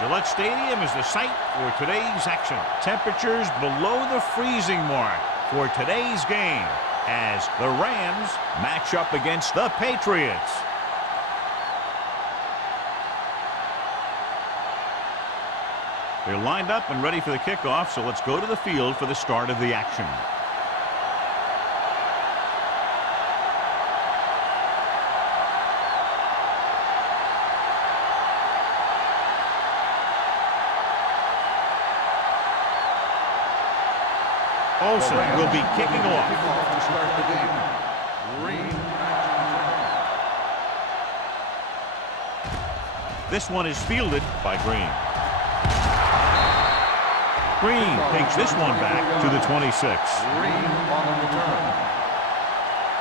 Gillette Stadium is the site for today's action. Temperatures below the freezing mark for today's game as the Rams match up against the Patriots. They're lined up and ready for the kickoff, so let's go to the field for the start of the action. Olsen will be kicking off. To start the game. Green. This one is fielded by Green. Green takes this one back to the 26. Green on the return.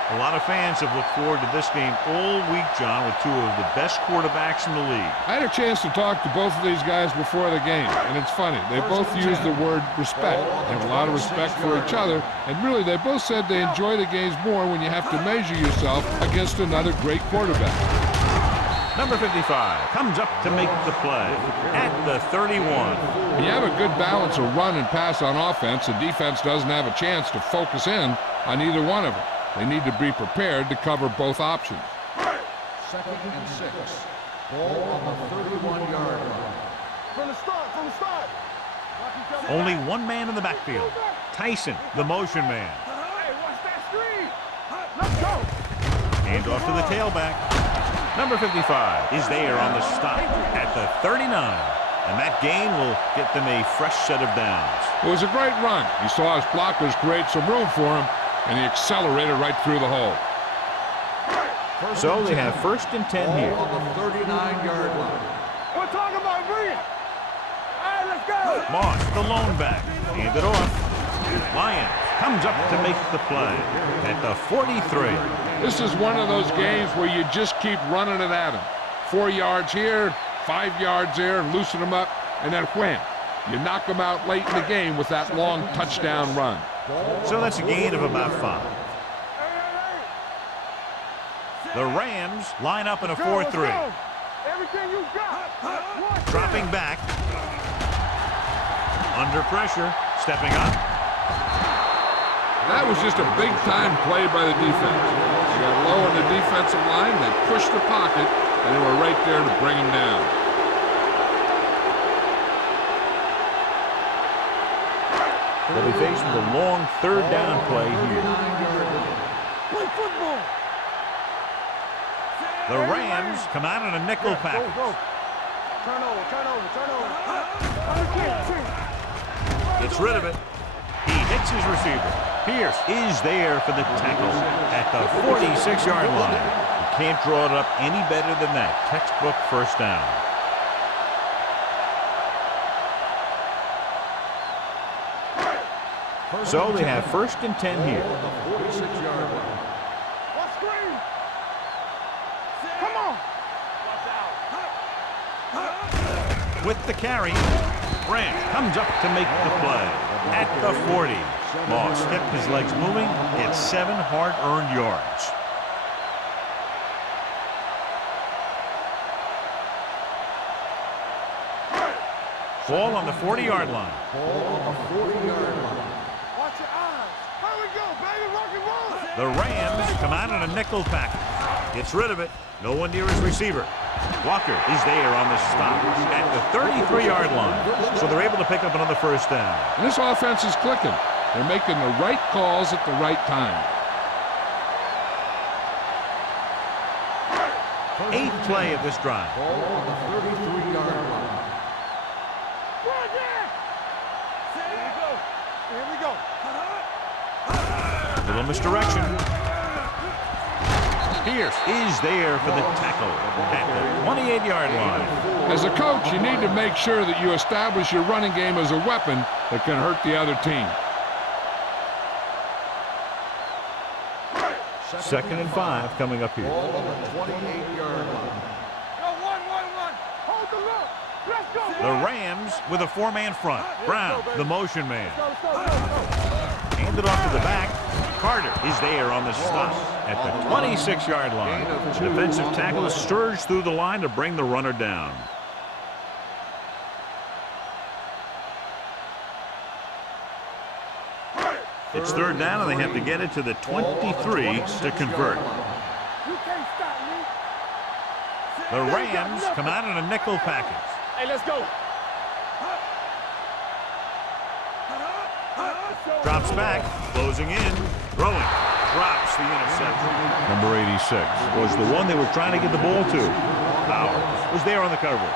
A lot of fans have looked forward to this game all week, John, with two of the best quarterbacks in the league. I had a chance to talk to both of these guys before the game, and it's funny. They both use the word respect. They have a lot of respect for each other, and really they both said they enjoy the games more when you have to measure yourself against another great quarterback. Number 55 comes up to make the play at the 31. When you have a good balance of run and pass on offense, the defense doesn't have a chance to focus in on either one of them. They need to be prepared to cover both options. 2nd and 6. Ball on the 31-yard line. From the start. Only one man in the backfield. Tyson, the motion man. Hey, watch that screen. Let's go. Hand off to the tailback. Number 55 is there on the stop at the 39. And that gain will get them a fresh set of downs. It was a great run. He saw his blockers create some room for him, and he accelerated right through the hole. So they have 1st and 10 here. Ball on the 39-yard line. We're talking about bring it. All right, let's go. Moss, the lone back. Hand it off. Lyons comes up to make the play at the 43. This is one of those games where you just keep running it at him. 4 yards here, 5 yards there, and loosen them up, and then wham. You knock them out late in the game with that long touchdown run. So that's a gain of about 5. The Rams line up in a 4-3. Everything you got. Dropping back. Under pressure. Stepping up. That was just a big-time play by the defense. They got low on the defensive line, they pushed the pocket, and they were right there to bring him down. They'll be faced with a long 3rd down play here. Play football. The Rams come out in a nickel package. Turn over. Gets rid of it. He hits his receiver. Pierce is there for the tackle at the 46-yard line. You can't draw it up any better than that. Textbook 1st down. So they have 1st and 10 here. The 46-yard line. What screen? Come on. With the carry, Branch comes up to make the play at the 40. Moss kept his legs moving. It's 7 hard-earned yards. Ball on the 40-yard line. Ball on the 40-yard line. Watch your eyes. Here we go, baby. Rock and roll. The Rams come out in a nickel package. Gets rid of it. No one near his receiver. Walker is there on the stop at the 33-yard line. So they're able to pick up another 1st down. And this offense is clicking. They're making the right calls at the right time. 8th play of this drive. Ball on the 33-yard line. Here we go. Little misdirection. Pierce is there for the tackle at the 28-yard line. As a coach, you need to make sure that you establish your running game as a weapon that can hurt the other team. 2nd and 5 coming up here. Ball on the 28-yard line. Go, one. Hold the look. Let's go. The Rams with a 4-man front. Brown, the motion man. Let's go. Handed off to the back. Carter is there on the stop at the 26-yard line. The defensive tackle surged through the line to bring the runner down. It's third down, and they have to get it to the 23 to convert. You can't stop me. The Rams come out in a nickel package. Hey, let's go. Drops back, closing in, throwing. Drops the interception. Number 86 was the one they were trying to get the ball to. Powers was there on the coverage.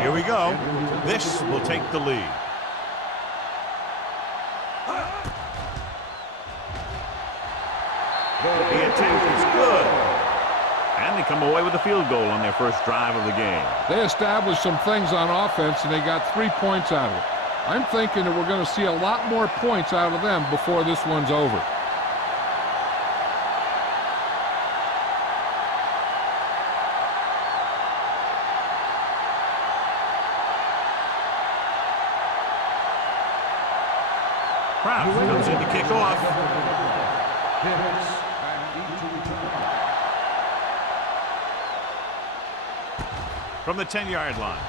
Here we go. This will take the lead. The attempt is good. And they come away with a field goal on their first drive of the game. They established some things on offense, and they got 3 points out of it. I'm thinking that we're going to see a lot more points out of them before this one's over. Kraft comes in to kick off. From the 10-yard line.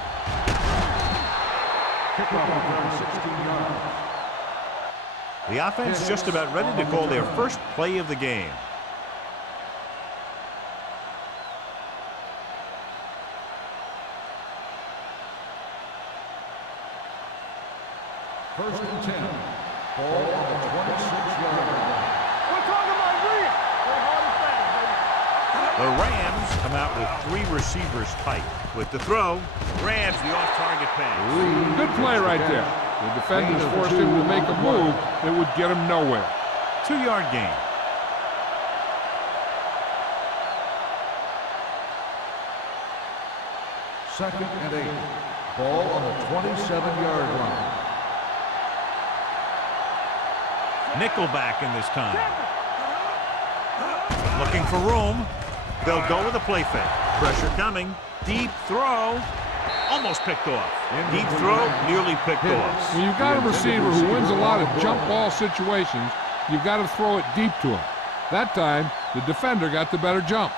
The offense just about ready to call their first play of the game. First and 10. Ball on the 26-yard line. We're talking about real. They're hard and fast, baby. The Rams come out with 3 receivers tight. With the throw, grabs the off-target pass. Good play right there. The defenders forced him to make a move that would get him nowhere. 2-yard gain. Second and 8. Ball on the 27-yard line. Nickelback in this time. Looking for room. They'll go with a play fake. Pressure coming. Deep throw. Almost picked off. Deep throw, nearly picked off. When you've got a receiver who wins a lot of jump ball situations, you've got to throw it deep to him. That time, the defender got the better jump.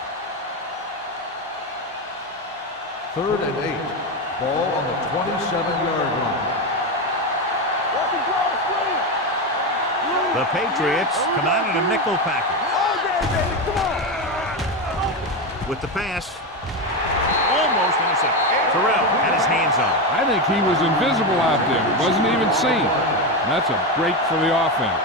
Third and 8. Ball on the 27-yard line. The Patriots come out in a nickel package. With the pass, almost intercepted. Terrell had his hands on it. I think he was invisible out there. Wasn't even seen. That's a break for the offense.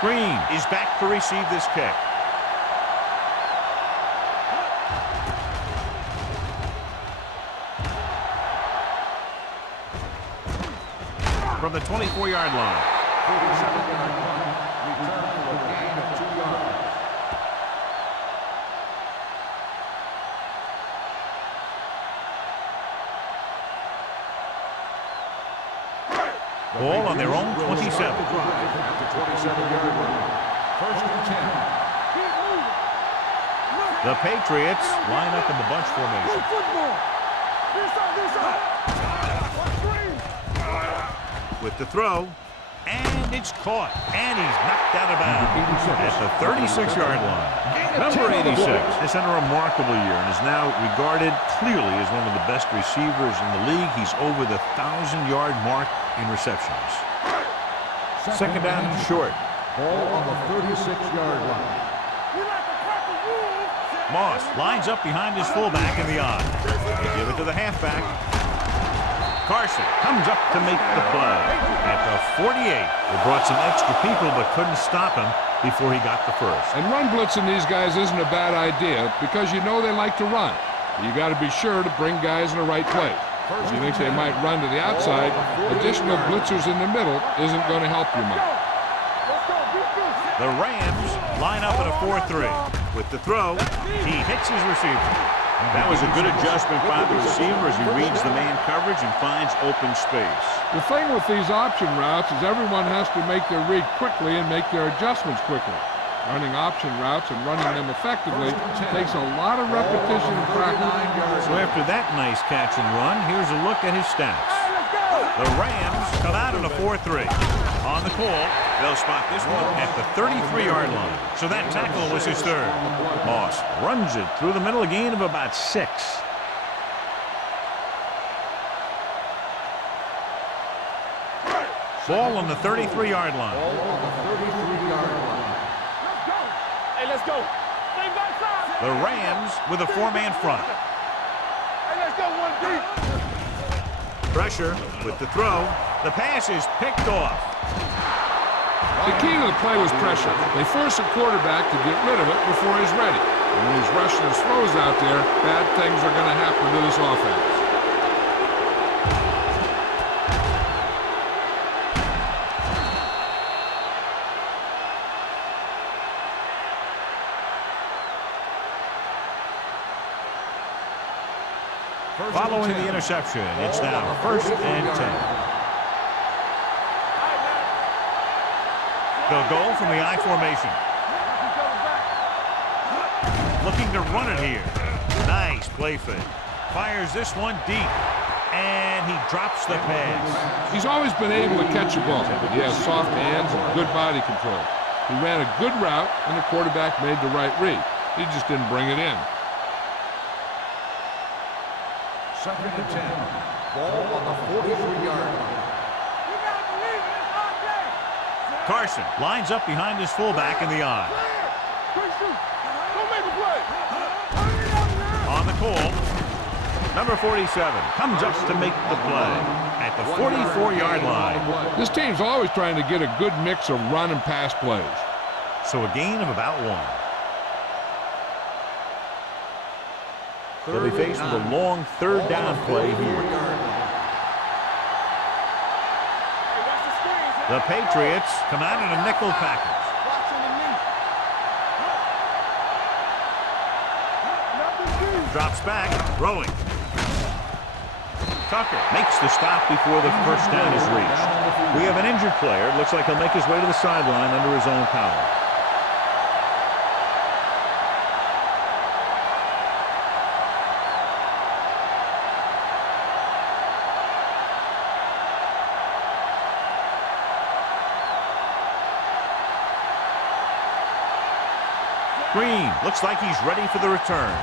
Green is back to receive this kick. From the 24-yard line. 47-yard line. Return for a gain of 2 yards. Ball on their own 27. At the 27-yard line. First and 10. The Patriots line up in the bunch formation. With the throw, and it's caught, and he's knocked out of bounds at the 36-yard line. Number 86 has had a remarkable year and is now regarded clearly as one of the best receivers in the league. He's over the 1,000-yard mark in receptions. Second down and short. Ball on the 36-yard line. Moss lines up behind his fullback in the odd. They give it to the halfback. Carson comes up to make the play. At the 48, they brought some extra people but couldn't stop him before he got the first. And run blitzing these guys isn't a bad idea because you know they like to run. You got to be sure to bring guys in the right place. If you think they might run to the outside, additional blitzers in the middle isn't going to help you much. The Rams line up in a 4-3. With the throw, he hits his receiver. That was a good adjustment by the receiver as he reads the man coverage and finds open space. The thing with these option routes is everyone has to make their read quickly and make their adjustments quickly. Running option routes and running them effectively takes a lot of repetition and practice. So after that nice catch and run, here's a look at his stats. The Rams come out in a 4-3. On the call, they'll spot this one at the 33-yard line. So that tackle was his third. Moss runs it through the middle, a gain of about 6. Ball on the 33-yard line. Hey, let's go. Stay backside. The Rams with a 4-man front. Hey, let's go, 1 deep. Pressure with the throw. The pass is picked off. The key to the play was pressure. They force a quarterback to get rid of it before he's ready. And when he's rushing his throws out there, bad things are going to happen to this offense. Following the interception, it's now 1st and 10. They'll go from the I formation. Looking to run it here. Nice play fake. Fires this one deep. And he drops the pass. He's always been able to catch a ball. He has soft hands and good body control. He ran a good route, and the quarterback made the right read. He just didn't bring it in. 2nd and 10. Ball on the 43-yard line. Carson lines up behind his fullback in the I. On the call, number 47 comes up to make the play at the 44-yard line. This team's always trying to get a good mix of run and pass plays. So a gain of about 1. They'll be faced with a long 3rd down play here. The Patriots come out in a nickel package. Drops back, throwing. Tucker makes the stop before the 1st down is reached. We have an injured player. It looks like he'll make his way to the sideline under his own power. Green looks like he's ready for the return.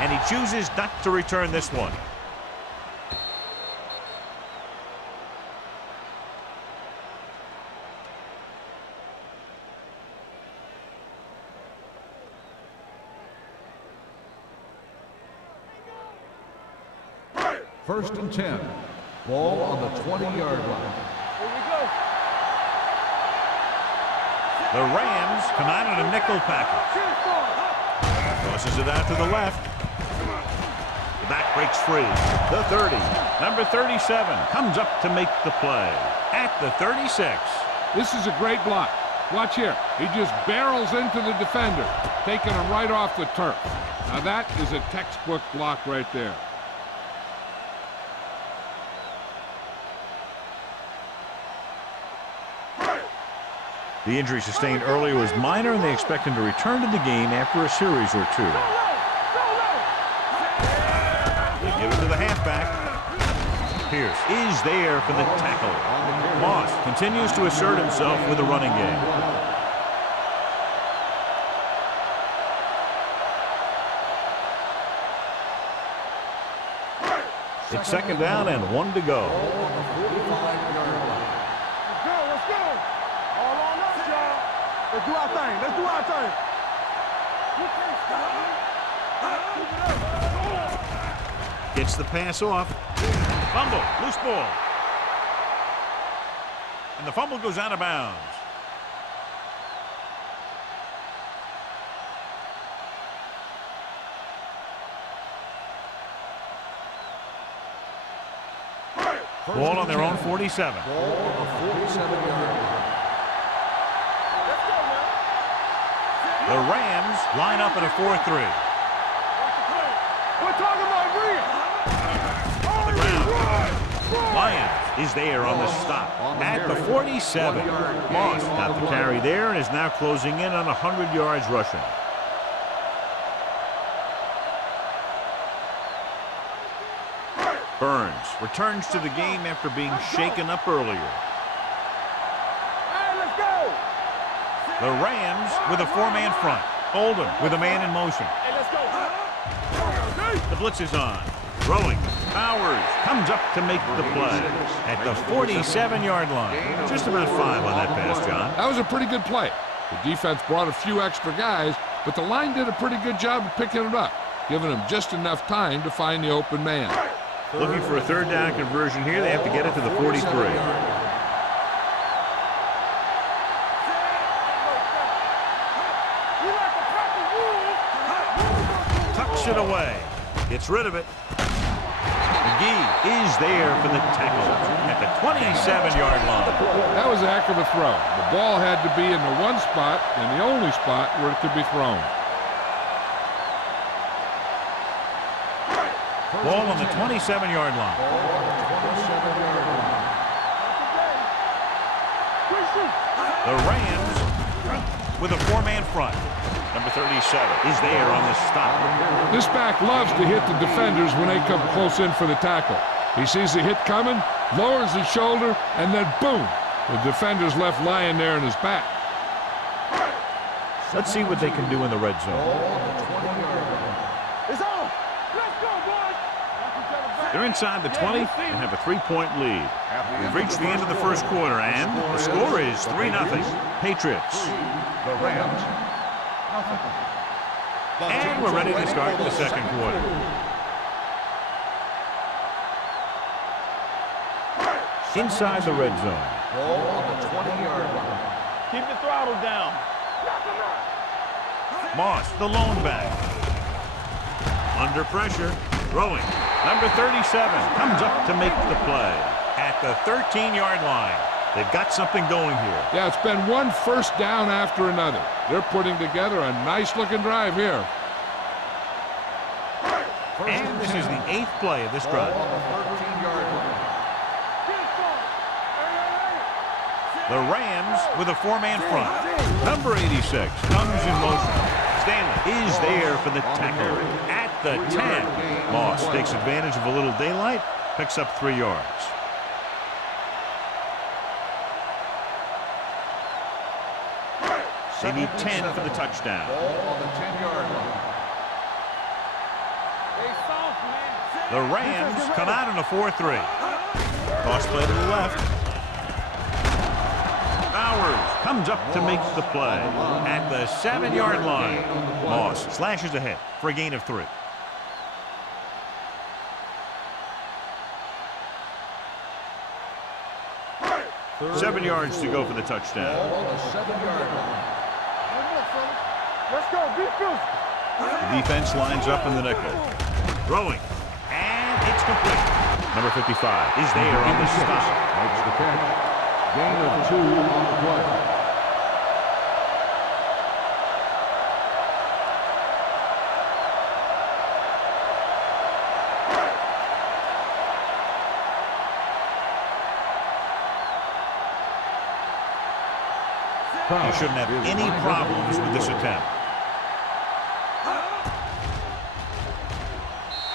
And he chooses not to return this one. First and 10. Ball on the 20-yard line. Here we go. The Rams come out in a nickel package. Crosses it out to the left. The back breaks free. The 30. Number 37 comes up to make the play at the 36. This is a great block. Watch here. He just barrels into the defender, taking him right off the turf. Now that is a textbook block right there. The injury sustained earlier was minor, and they expect him to return to the game after a series or 2. They give it to the halfback. Pierce is there for the tackle. Moss continues to assert himself with the running game. It's 2nd down and 1 to go. Let's do our thing. Let's do our thing. Gets the pass off. Fumble. Loose ball. And the fumble goes out of bounds. Ball on their own 47. Ball on the 47-yard line. The Rams line up in a 4-3. We're talking about Green. On the ground. Lions is there on the stop at the 47. Moss got the carry there and is now closing in on 100 yards rushing. Burns returns to the game after being shaken up earlier. The Rams with a four-man front. Oldham with a man in motion. The blitz is on. Throwing. Powers comes up to make the play at the 47-yard line. Just about 5 on that pass, John. That was a pretty good play. The defense brought a few extra guys, but the line did a pretty good job of picking it up, giving them just enough time to find the open man. Looking for a third down conversion here. They have to get it to the 43. Tucks it away. Gets rid of it. McGee is there for the tackle at the 27-yard line. That was a heck of a throw. The ball had to be in the one spot and the only spot where it could be thrown. Ball on the 27-yard line. The Rams with a four-man front. Number 37 is there on the stop. This back loves to hit the defenders when they come close in for the tackle. He sees the hit coming, lowers his shoulder, and then boom, the defender's left lying there in his back. Let's see what they can do in the red zone. It's on. Let's go, boys. They're inside the 20 and have a 3-point lead. We've reached the end of the first quarter, and the score is 3-0. Patriots. The Rams. And we're ready to start the second quarter. Inside the red zone. Ball on the 20-yard line. Keep the throttle down. Moss, the lone back. Under pressure. Throwing. Number 37 comes up to make the play at the 13-yard line. They've got something going here. Yeah, it's been one first down after another. They're putting together a nice-looking drive here. And this is the 8th play of this drive. On the 13-yard line. The Rams with a four-man front. Number 86 comes in motion. Stanley is there for the tackle at the 10. Moss takes advantage of a little daylight, picks up 3 yards. They need 10 for the touchdown. Ball on the 10-yard line. The Rams come out in a 4-3. Toss play to the left. Bowers comes up to make the play at the 7-yard line. Moss slashes ahead for a gain of 3. Seven yards to go for the touchdown. Ball on the 7-yard line. Let's go. Be close. The defense lines up in the nickel. Throwing. And it's complete. Number 55 is there on the stop. Makes the catch. Gain of 2 on the play. He shouldn't have any problems with this attempt.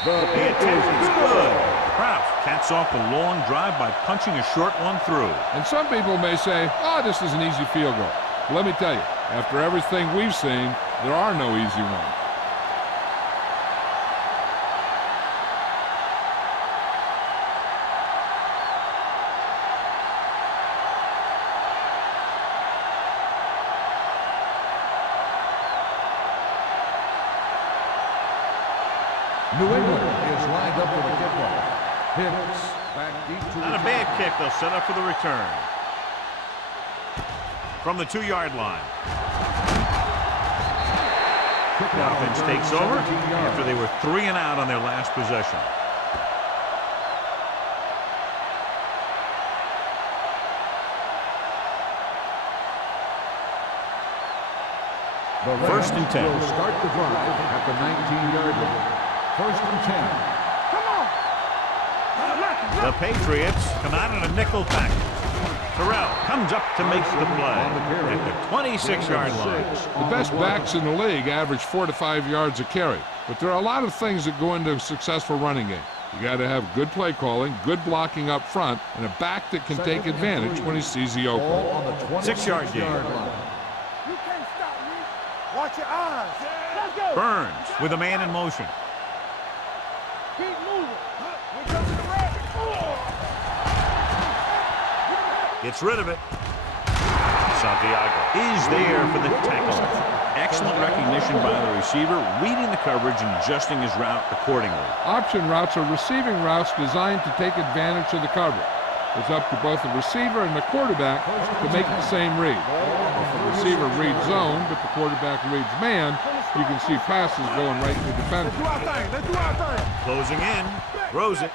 The attempt is good. Kraus caps off the long drive by punching a short one through. And some people may say, oh, this is an easy field goal. Well, let me tell you, after everything we've seen, there are no easy ones. New England is lined up for the kickoff. Hicks back deep to Not a bad kick. They'll set up for the return. From the 2-yard line. The offense takes over after they were 3 and out on their last possession. The First and 10. will start the drive at the 19-yard line. First and 10. Come on. The Patriots come out in a nickel package. Terrell comes up to make the play at the 26-yard line. The best backs in the league average 4 to 5 yards a carry, but there are a lot of things that go into a successful running game. You got to have good play calling, good blocking up front, and a back that can take advantage when he sees the opening. 6-yard gain. You can't stop me. Watch your eyes. Let's go. Burns with a man in motion. Keep moving. Here comes the rabbit. Gets rid of it. Santiago is there for the tackle. Excellent recognition by the receiver, reading the coverage and adjusting his route accordingly. Option routes are receiving routes designed to take advantage of the coverage. It's up to both the receiver and the quarterback to make the same read. If the receiver reads zone, but the quarterback reads man, you can see passes going right to the defender. Let's do our thing. Closing in, throws it.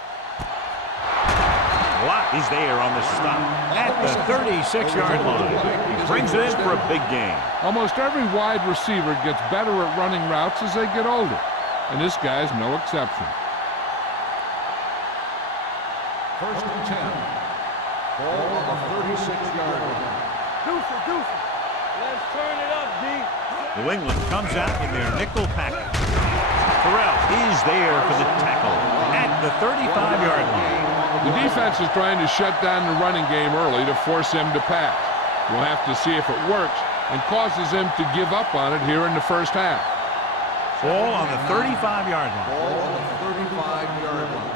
Watt is there on the stop at the 36-yard line. He brings it in for a big gain. Almost every wide receiver gets better at running routes as they get older, and this guy's no exception. 1st and 10. Ball on the 36-yard line. Deuce. Let's turn it up, D. New England comes out in their nickel package. Terrell is there for the tackle at the 35-yard line. The defense is trying to shut down the running game early to force him to pass. We'll have to see if it works and causes him to give up on it here in the first half. Ball on the 35-yard line. Ball on the 35-yard line.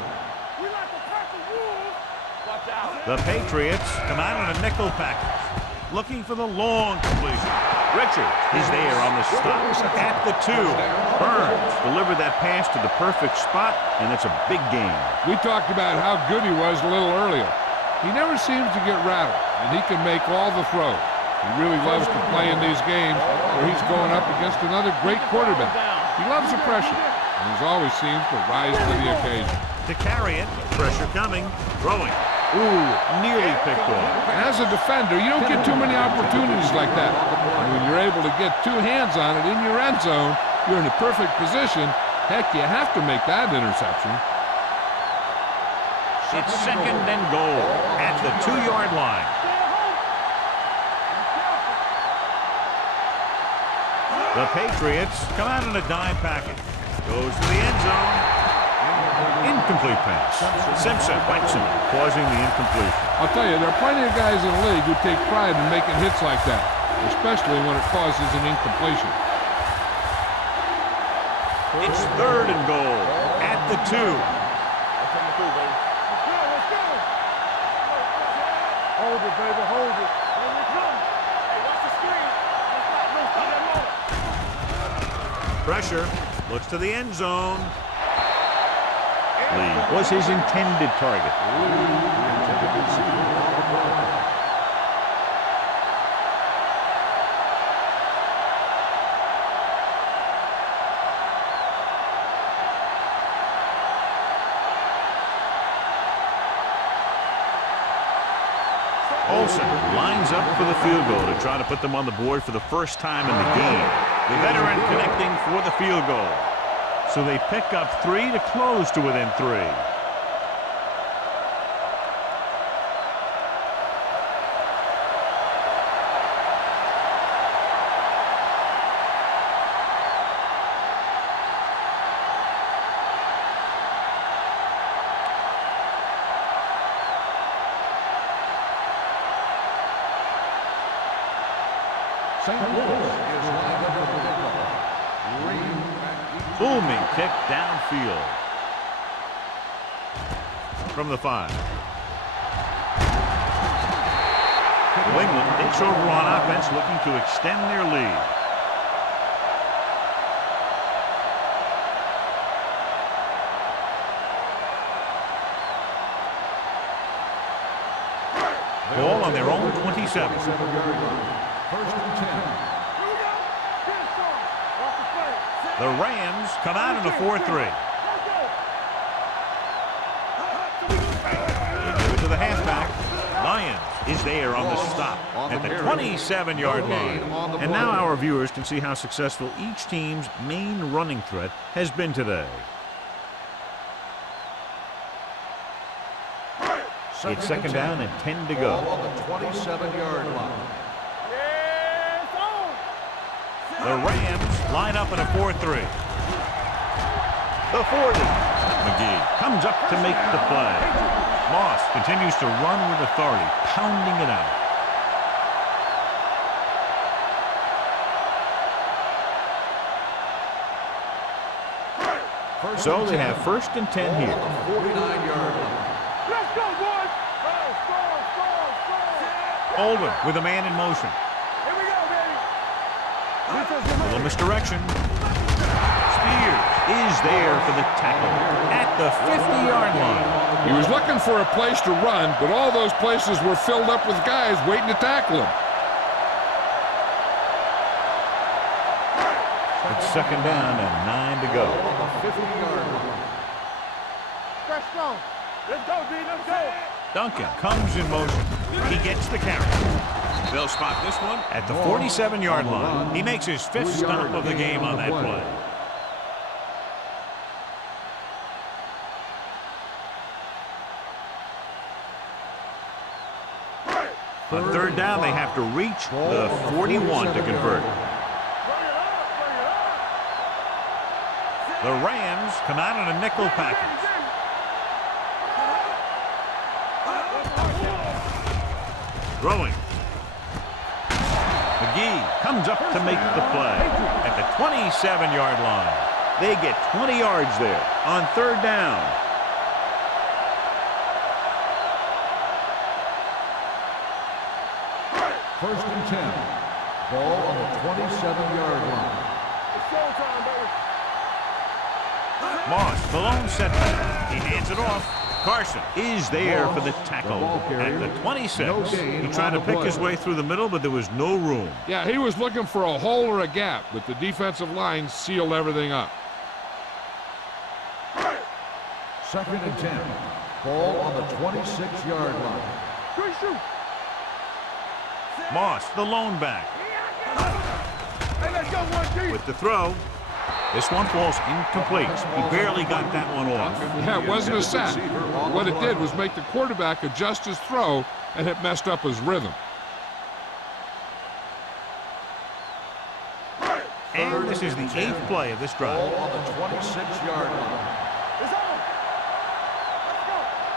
We like to pack the wolves. Watch out. The Patriots come out in a nickel package, looking for the long completion. Richard is there on the stop at the 2. Burns delivered that pass to the perfect spot, and it's a big gain. We talked about how good he was a little earlier. He never seems to get rattled, and he can make all the throws. He really loves to play in these games where he's going up against another great quarterback. He loves the pressure, and he always seems to rise to the occasion. To carry it, pressure coming, throwing. Ooh, nearly picked off. As a defender, you don't get too many opportunities like that. And when you're able to get 2 hands on it in your end zone, you're in the perfect position. Heck, you have to make that interception. It's 2nd and goal at the 2-yard line. The Patriots come out in a dime package. Goes to the end zone. Incomplete pass. Simpson bites him, causing the incompletion. I'll tell you, there are plenty of guys in the league who take pride in making hits like that, especially when it causes an incompletion. It's 3rd and goal at the 2. Let's go. Hold it, baby, hold it. Here we come. Hey, watch the screen. Let's not that moment. Pressure. Looks to the end zone. Lee was his intended target. Olsen lines up for the field goal to try to put them on the board for the first time in the game. The veteran connecting for the field goal. So they pick up 3 to close to within 3. St. Louis is lined up with the football. Green back. Booming kick downfield. From the 5. New England takes over on offense, looking to extend their lead. Ball on their own 27. 1st and 10. The Rams come out in a 4-3. They give it to the halfback. Lyons is there on the stop at the 27-yard line. And now our viewers can see how successful each team's main running threat has been today. It's second down and 10 to go. Ball on the 27-yard line. Yes, on. The Rams line up in a 4-3. The 40. McGee comes up to make the play. Moss continues to run with authority, pounding it out. So they have first and 10 here. 49-yard line. Let's go, boys. Score. Olden with a man in motion. Here we go, baby. A little misdirection. Spears is there for the tackle at the 50-yard line. He was looking for a place to run, but all those places were filled up with guys waiting to tackle him. It's second down and 9 to go. On the 50-yard line. Let's go. Let's go, D. Let's go. Duncan comes in motion. He gets the carry. They'll spot this one at the 47-yard line. He makes his 5th stop of the game on that play. On third down, they have to reach the 41 to convert. The Rams come out in a nickel package. Throwing. McGee comes up to make the play at the 27-yard line. They get 20 yards there on third down. First and 10. Ball on the 27-yard line. It's showtime, baby. Moss, the lone setback. He hands it off. Carson is there for the tackle at the 26. He tried to pick his way through the middle, but there was no room. Yeah, he was looking for a hole or a gap, but the defensive line sealed everything up. Second and 10. Ball on the 26-yard line. Good shoot. Moss, the lone back, Hey, let's go, 1D. with the throw. This one falls incomplete. He barely got that one off. Yeah, it wasn't a sack. What it did was make the quarterback adjust his throw, and it messed up his rhythm. And this is the 8th play of this drive. Ball on the 26-yard line. It's on.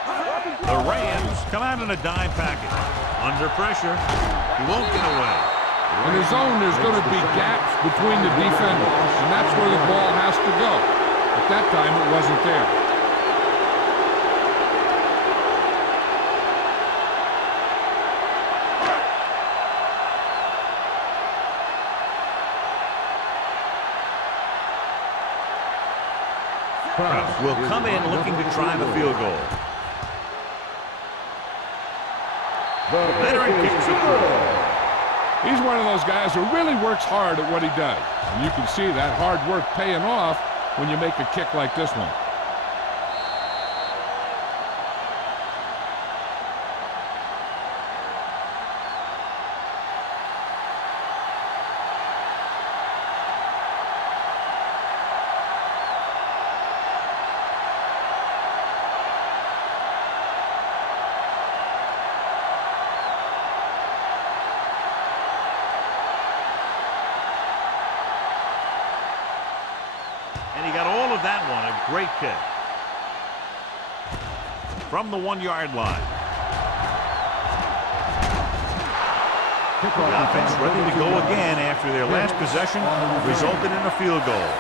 Let's go. The Rams come out in a dime package. Under pressure. He won't get away. In the zone, there's going to be gaps between the defenders, and that's where the ball has to go. At that time, it wasn't there. Kraft will come in looking to try the field goal. Veteran kicks it through. He's one of those guys who really works hard at what he does. And you can see that hard work paying off when you make a kick like this one. And he got all of that one. A great kick. From the 1-yard line. The offense ready to go again after their last possession resulted in a field goal.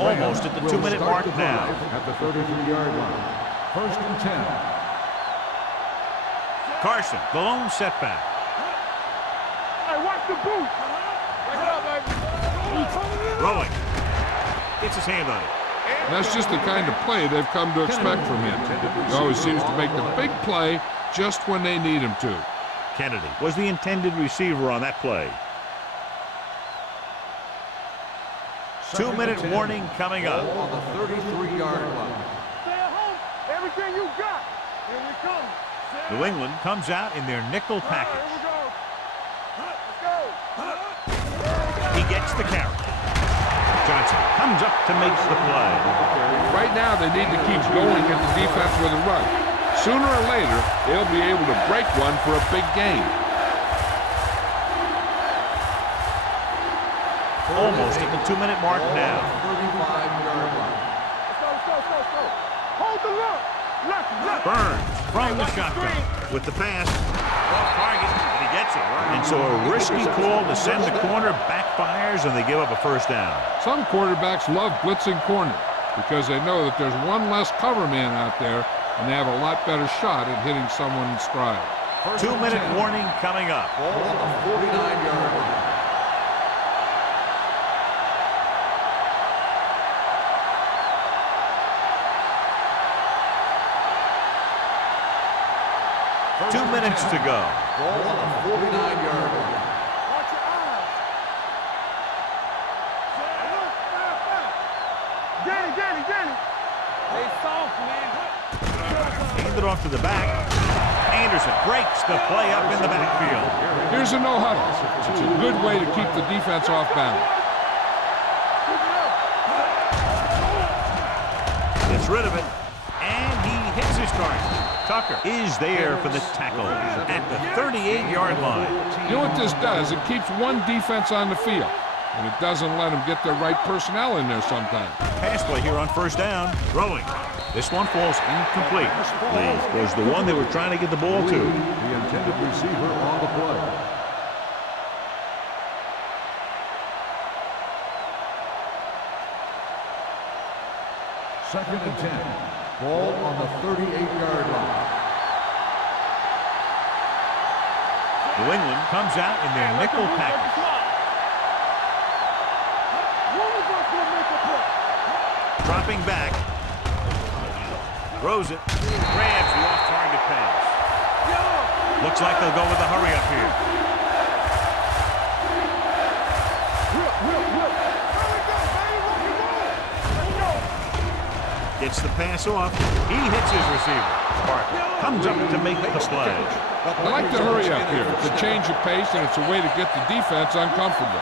Almost at the 2-minute mark now. At the 33-yard line. First and 10. Carson, the lone setback. Hey, watch the boot. Break it up, baby. Throwing. Gets his hand on it. That's just the kind of play they've come to expect from him. He always seems to make the big play just when they need him to. Kennedy was the intended receiver on that play. 2-minute warning coming up. Ball on the 33-yard line. Stay at home. Everything you got. Here we come. New England comes out in their nickel Here package. we go. Let's go. He gets the carry. comes up to make the play. Right now, they need to keep going at the defense with a run. Sooner or later, they'll be able to break one for a big game. Almost at the 2-minute mark now. 35-yard line. Go. Hold the look. Left. Burns from the shotgun with the pass. Off target, and he gets it. And so a risky call to send the corner backfires, and they give up a first down. Some quarterbacks love blitzing corners because they know that there's one less cover man out there, and they have a lot better shot at hitting someone in stride. 2-minute warning coming up. Ball on the 49-yard line. Two minutes to go. Ball on the 49-yard line. Watch your eyes. Danny. They soft, man. Hand it off to the back. Anderson breaks the play up in the backfield. Here's a no huddle. It's a good way to keep the defense off balance. Gets rid of it, and he hits his target. Tucker is there for the tackle at the 38-yard line. You know what this does? It keeps one defense on the field, and it doesn't let them get the right personnel in there sometimes. Pass play here on first down. Throwing. This one falls incomplete. Lee was the one they were trying to get the ball to. The intended receiver on the play. Second and 10. Ball on the 38-yard line. New England comes out in their nickel package. Dropping back. Throws it. Grabs the off-target pass. Looks like they'll go with a hurry up here. Gets the pass off. He hits his receiver. Parker comes up to make the play. I like to hurry up here. It's a change of pace, and it's a way to get the defense uncomfortable.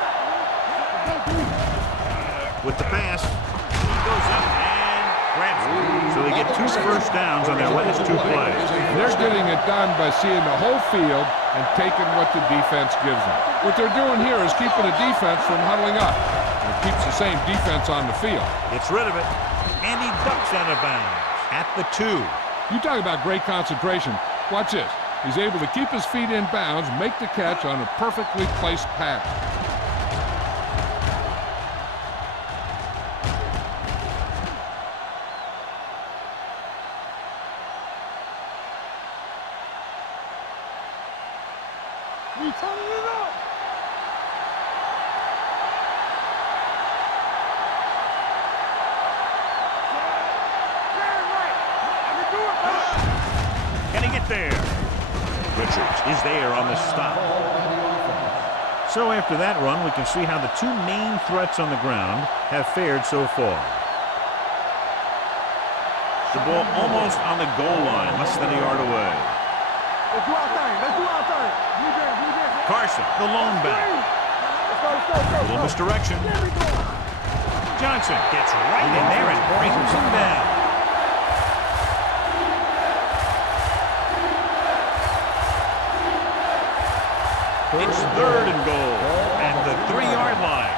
With the pass, he goes up and grabs it. So they get 2 first downs on their last 2 plays. They're getting it done by seeing the whole field and taking what the defense gives them. What they're doing here is keeping the defense from huddling up. It keeps the same defense on the field. Gets rid of it. And he ducks out of bounds at the 2. You talk about great concentration. Watch this. He's able to keep his feet in bounds, make the catch on a perfectly placed pass. You turning it up. Can he get there? Richards is there on the stop. So after that run, we can see how the 2 main threats on the ground have fared so far. The ball almost on the goal line, less than a yard away. Let's do our thing. Carson, the lone back. A little misdirection. Johnson gets right in there and brings him down. It's 3rd and goal at the 3-yard line.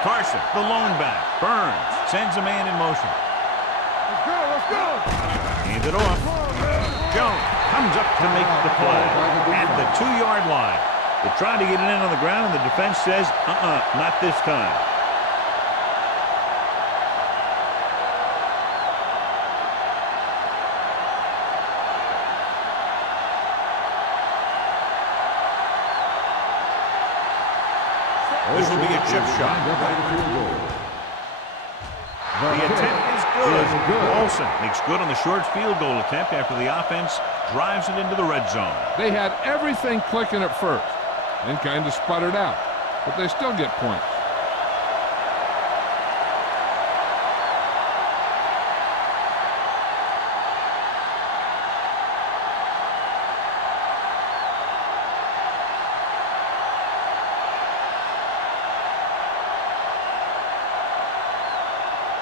Carson, the lone back. Burns sends a man in motion. Let's go. Hand it off. Jones comes up to make the play at the 2-yard line. They try to get it in on the ground, and the defense says, not this time. This will be a chip shot. The attempt is good. Olsen makes good on the short field goal attempt after the offense drives it into the red zone. They had everything clicking at first and kind of sputtered out, but they still get points.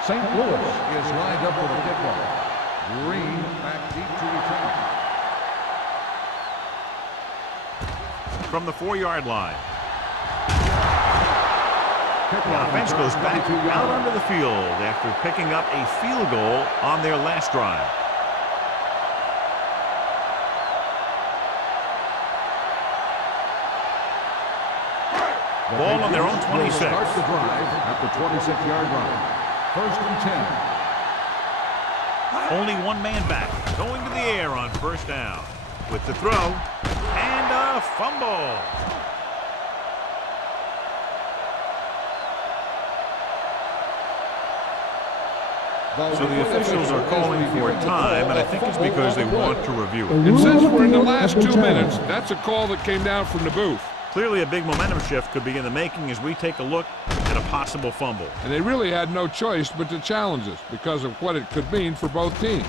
St. Louis is lined up for the kickoff. Green back deep to return. From the 4-yard line. The offense goes back out onto the field after picking up a field goal on their last drive. Ball on their own 26. Start the drive at the 26-yard line. 1st and 10. Only one man back, going to the air on 1st down. With the throw, and a fumble. So the officials are calling for time, and I think it's because they want to review it. And since we're in the last 2 minutes, that's a call that came down from the booth. Clearly a big momentum shift could be in the making as we take a look at a possible fumble. And they really had no choice but to challenge us because of what it could mean for both teams.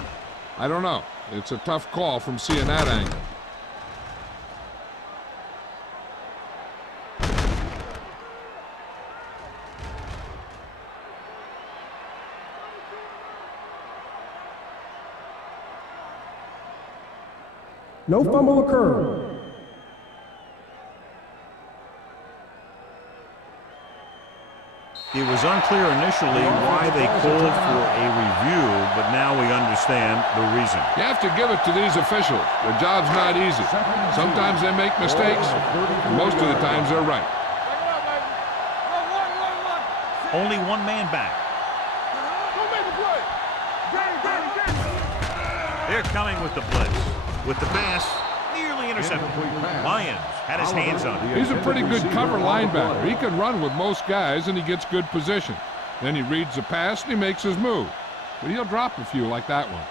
I don't know. It's a tough call from seeing that angle. No fumble occurred. It was unclear initially why they called for a review, but now we understand the reason. You have to give it to these officials. Their job's not easy. Sometimes they make mistakes, and most of the times they're right. Only one man back. They're coming with the blitz. With the pass, nearly intercepted. Lyons had his hands on it. He's a pretty good cover linebacker. He can run with most guys, and he gets good position. Then he reads the pass, and he makes his move. But he'll drop a few like that one.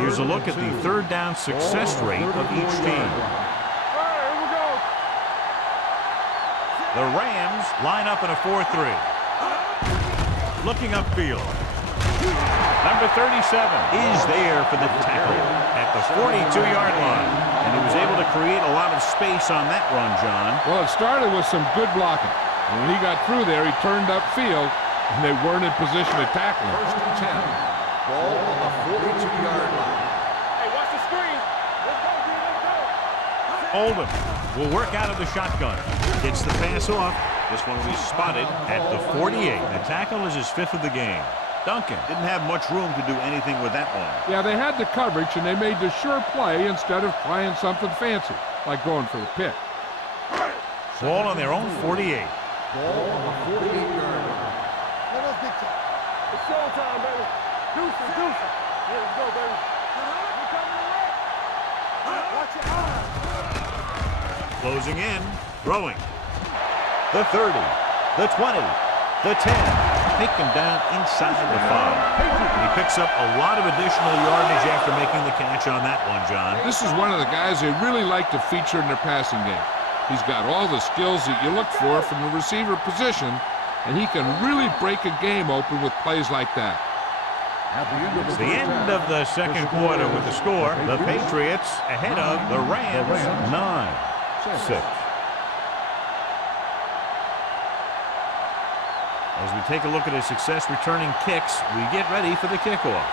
Here's a look at the 3rd down success rate of each team. The Rams line up in a 4-3. Looking upfield. Number 37 is there for the tackle at the 42-yard line. And he was able to create a lot of space on that run, John. Well, it started with some good blocking. And when he got through there, he turned upfield, and they weren't in position to tackle him. 1st and 10. Ball on the 42-yard line. Hey, watch the screen. Let's go, dude. Let's go. Oldham will work out of the shotgun. Gets the pass off. This one will be spotted at the 48. The tackle is his 5th of the game. Duncan didn't have much room to do anything with that one. Yeah, they had the coverage, and they made the sure play instead of trying something fancy, like going for the pick. Ball on their own 48. Ball on the 48-yard line. Let us get you. It's showtime, baby. Deuces, deuces. Here we go, baby. You coming away? Watch your eyes. Closing in. Throwing. The 30. The 20. The 10. Take him down inside the 5. And he picks up a lot of additional yardage after making the catch on that one, John. This is one of the guys they really like to feature in their passing game. He's got all the skills that you look for from the receiver position, and he can really break a game open with plays like that. It's the end of the second quarter with the score. The Patriots ahead of the Rams 9-6. As we take a look at his success returning kicks, we get ready for the kickoff.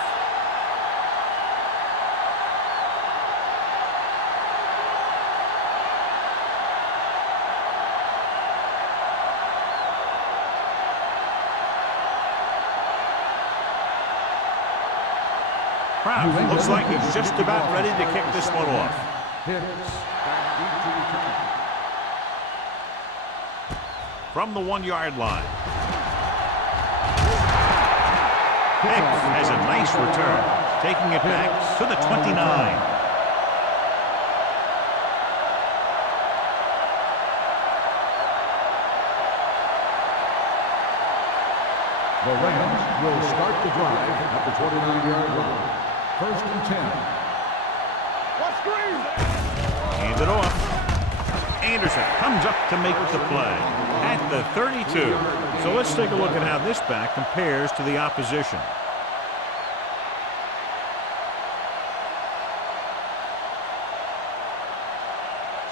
Kraft looks like he's just about ready to kick this one off. From the 1-yard line. Hicks has a nice return, taking it back to the 29. The Rams will start the drive at the 29-yard line. 1st and 10. Watch screen. Hand it off. Anderson comes up to make the play at the 32. So let's take a look at how this back compares to the opposition.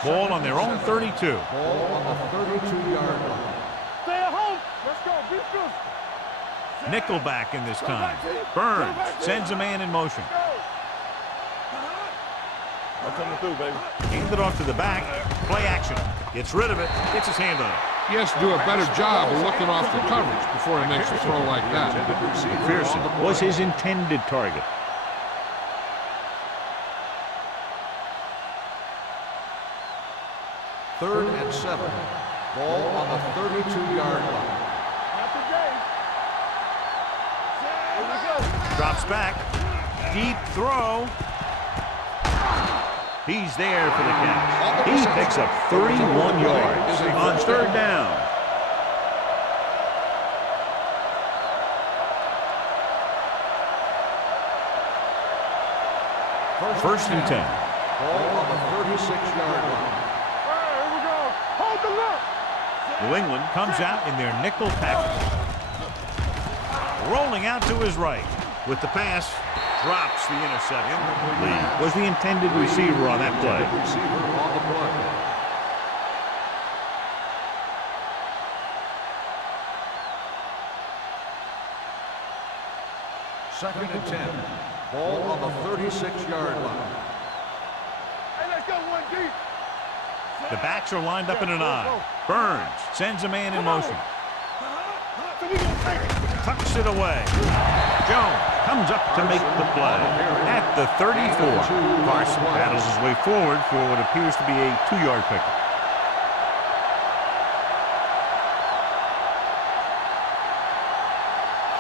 Ball on their own 32. Ball on the 32-yard line. Stay at home. Let's go. Be good. Nickelback in this time. Burns sends a man in motion. I'm coming through, baby. Hands it off to the back. Play action. Gets rid of it. Gets his hand on it. He has to do a better job of looking off the coverage before he makes a throw like that. McPherson was his intended target. Third and 7. Ball on the 32-yard line. Not today. Here we go. Drops back. Deep throw. He's there for the catch. He picks up 31 yards on third down. First and 10. Ball on the 36-yard line. Here we go. Hold the look. New England comes out in their nickel package. Rolling out to his right. With the pass, drops the interception. Lee was the intended receiver on that play. Receiver on the play. Second and 10. Ball on the 36-yard line. Hey, let's go one deep. The backs are lined up in an I. Burns sends a man in motion. So we gonna take it. Tucks it away. Jones comes up to make the play at the 34. Carson battles his way forward for what appears to be a 2-yard pickup.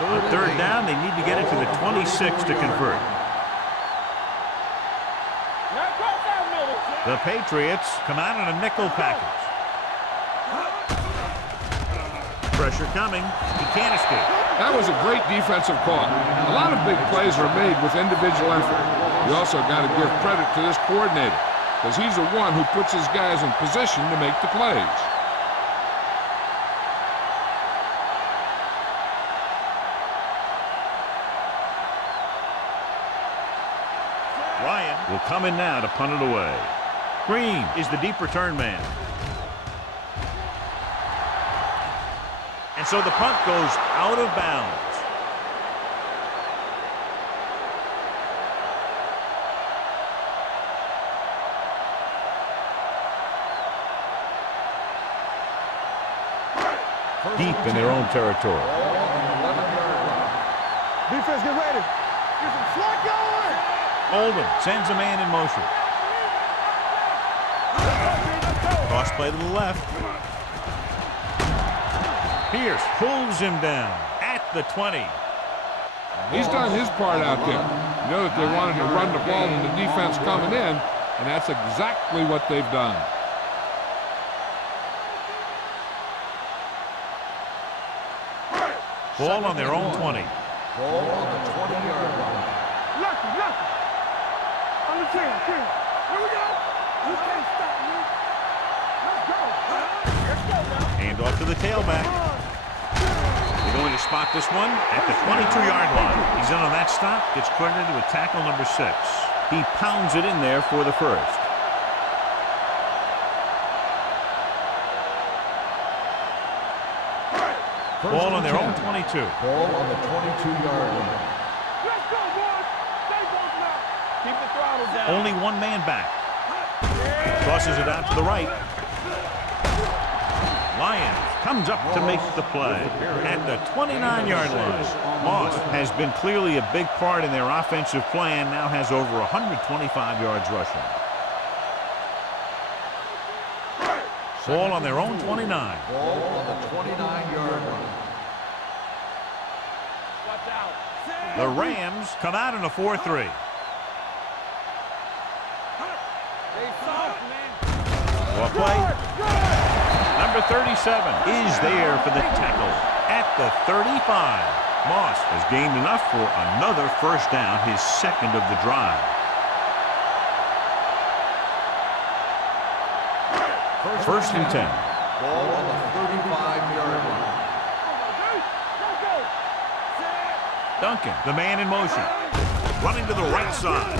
On third down, they need to get it to the 26 to convert. The Patriots come out in a nickel package. Pressure coming. He can't escape. That was a great defensive call. A lot of big plays are made with individual effort. You also got to give credit to this coordinator, because he's the one who puts his guys in position to make the plays. Ryan will come in now to punt it away. Green is the deep return man. And so the punt goes out of bounds. Deep in their own territory. Defense, get ready. Get some slack going. Oldham sends a man in motion. Cross play to the left. Pierce pulls him down at the 20. He's done his part out there. You know that they wanted to run the ball and the defense coming in, and that's exactly what they've done. Ball on their own 20. Ball on the 20-yard line. Lucky. On the 10. Here we go. You can't stop me. Let's go. Let's go now. Hand off to the tailback. They're going to spot this one at the 22-yard line. He's in on that stop. Gets credited with tackle number 6. He pounds it in there for the first. Ball on their own 22. Ball on the 22-yard line. Let's go, boys. Stay both now. Keep the throttle down. Only one man back. Tosses it out to the right. Lyons comes up to make the play at the 29-yard line. Moss has been clearly a big part in their offensive plan, now has over 125 yards rushing. Ball on their own 29. Ball on the 29-yard line. Watch out. The Rams come out in a 4-3. Stay soft, man. Well played. Number 37 is there for the tackle at the 35. Moss has gained enough for another first down, his second of the drive. First and 10. Ball on the 35-yard line. Duncan, the man in motion, running to the right side.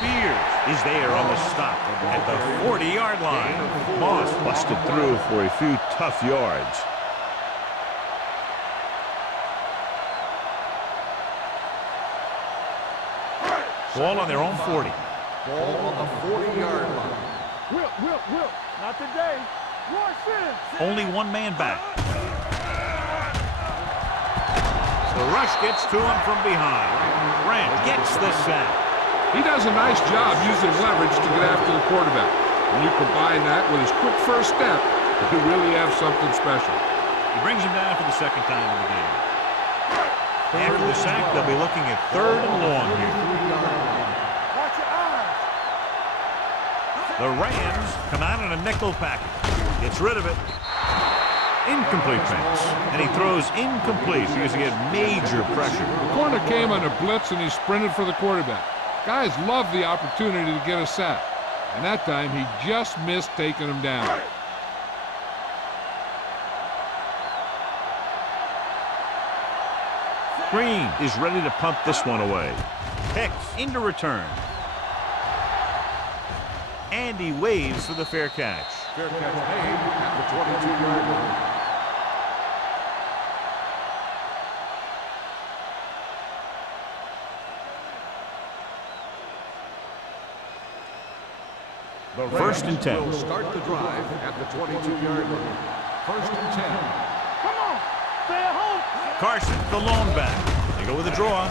Spears is there on the stop at the 40-yard line. Moss busted through for a few tough yards. Ball on their own 40. Ball on the 40-yard line. Will. Not today. Only one man back. The rush gets to him from behind. Grant gets the sack. He does a nice job using leverage to get after the quarterback. When you combine that with his quick first step, you really have something special. He brings him down for the second time in the game. After the sack, they'll be looking at 3rd and long here. Watch your eyes. The Rams come out in a nickel package. Gets rid of it. Incomplete pass. And he throws incomplete because he had major pressure. The corner came on a blitz and he sprinted for the quarterback. Guys love the opportunity to get a sack. And that time he just missed taking him down. Green is ready to punt this one away. Hicks into return. And he waves for the fair catch. Fair catch made at the 22-yard line. The First and 10. Will start the drive at the 22-yard line. First and 10. Come on. Stay at home. Carson, the lone back. They go with a draw.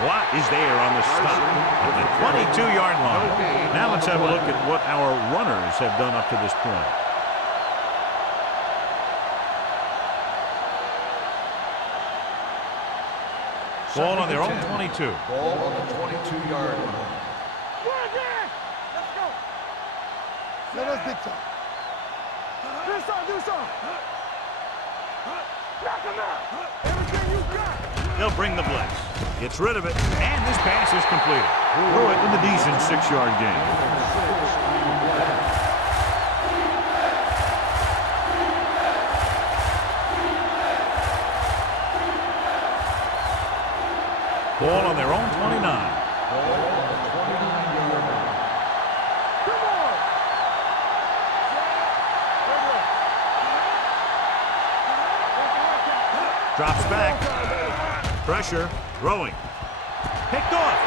Watt is there on the stop at the 22-yard line. Now let's have a look at what our runners have done up to this point. Ball on their own 22. Ball on the 22-yard line. Let's go. Let us big time. Do something. Knock him out. Everything you got. They'll bring the blitz. Gets rid of it, and this pass is completed. Through it in the decent 6-yard gain. Ball on their own 29. Ball on the 29-yard line. Come on. Drops back. Pressure. Throwing. Picked off.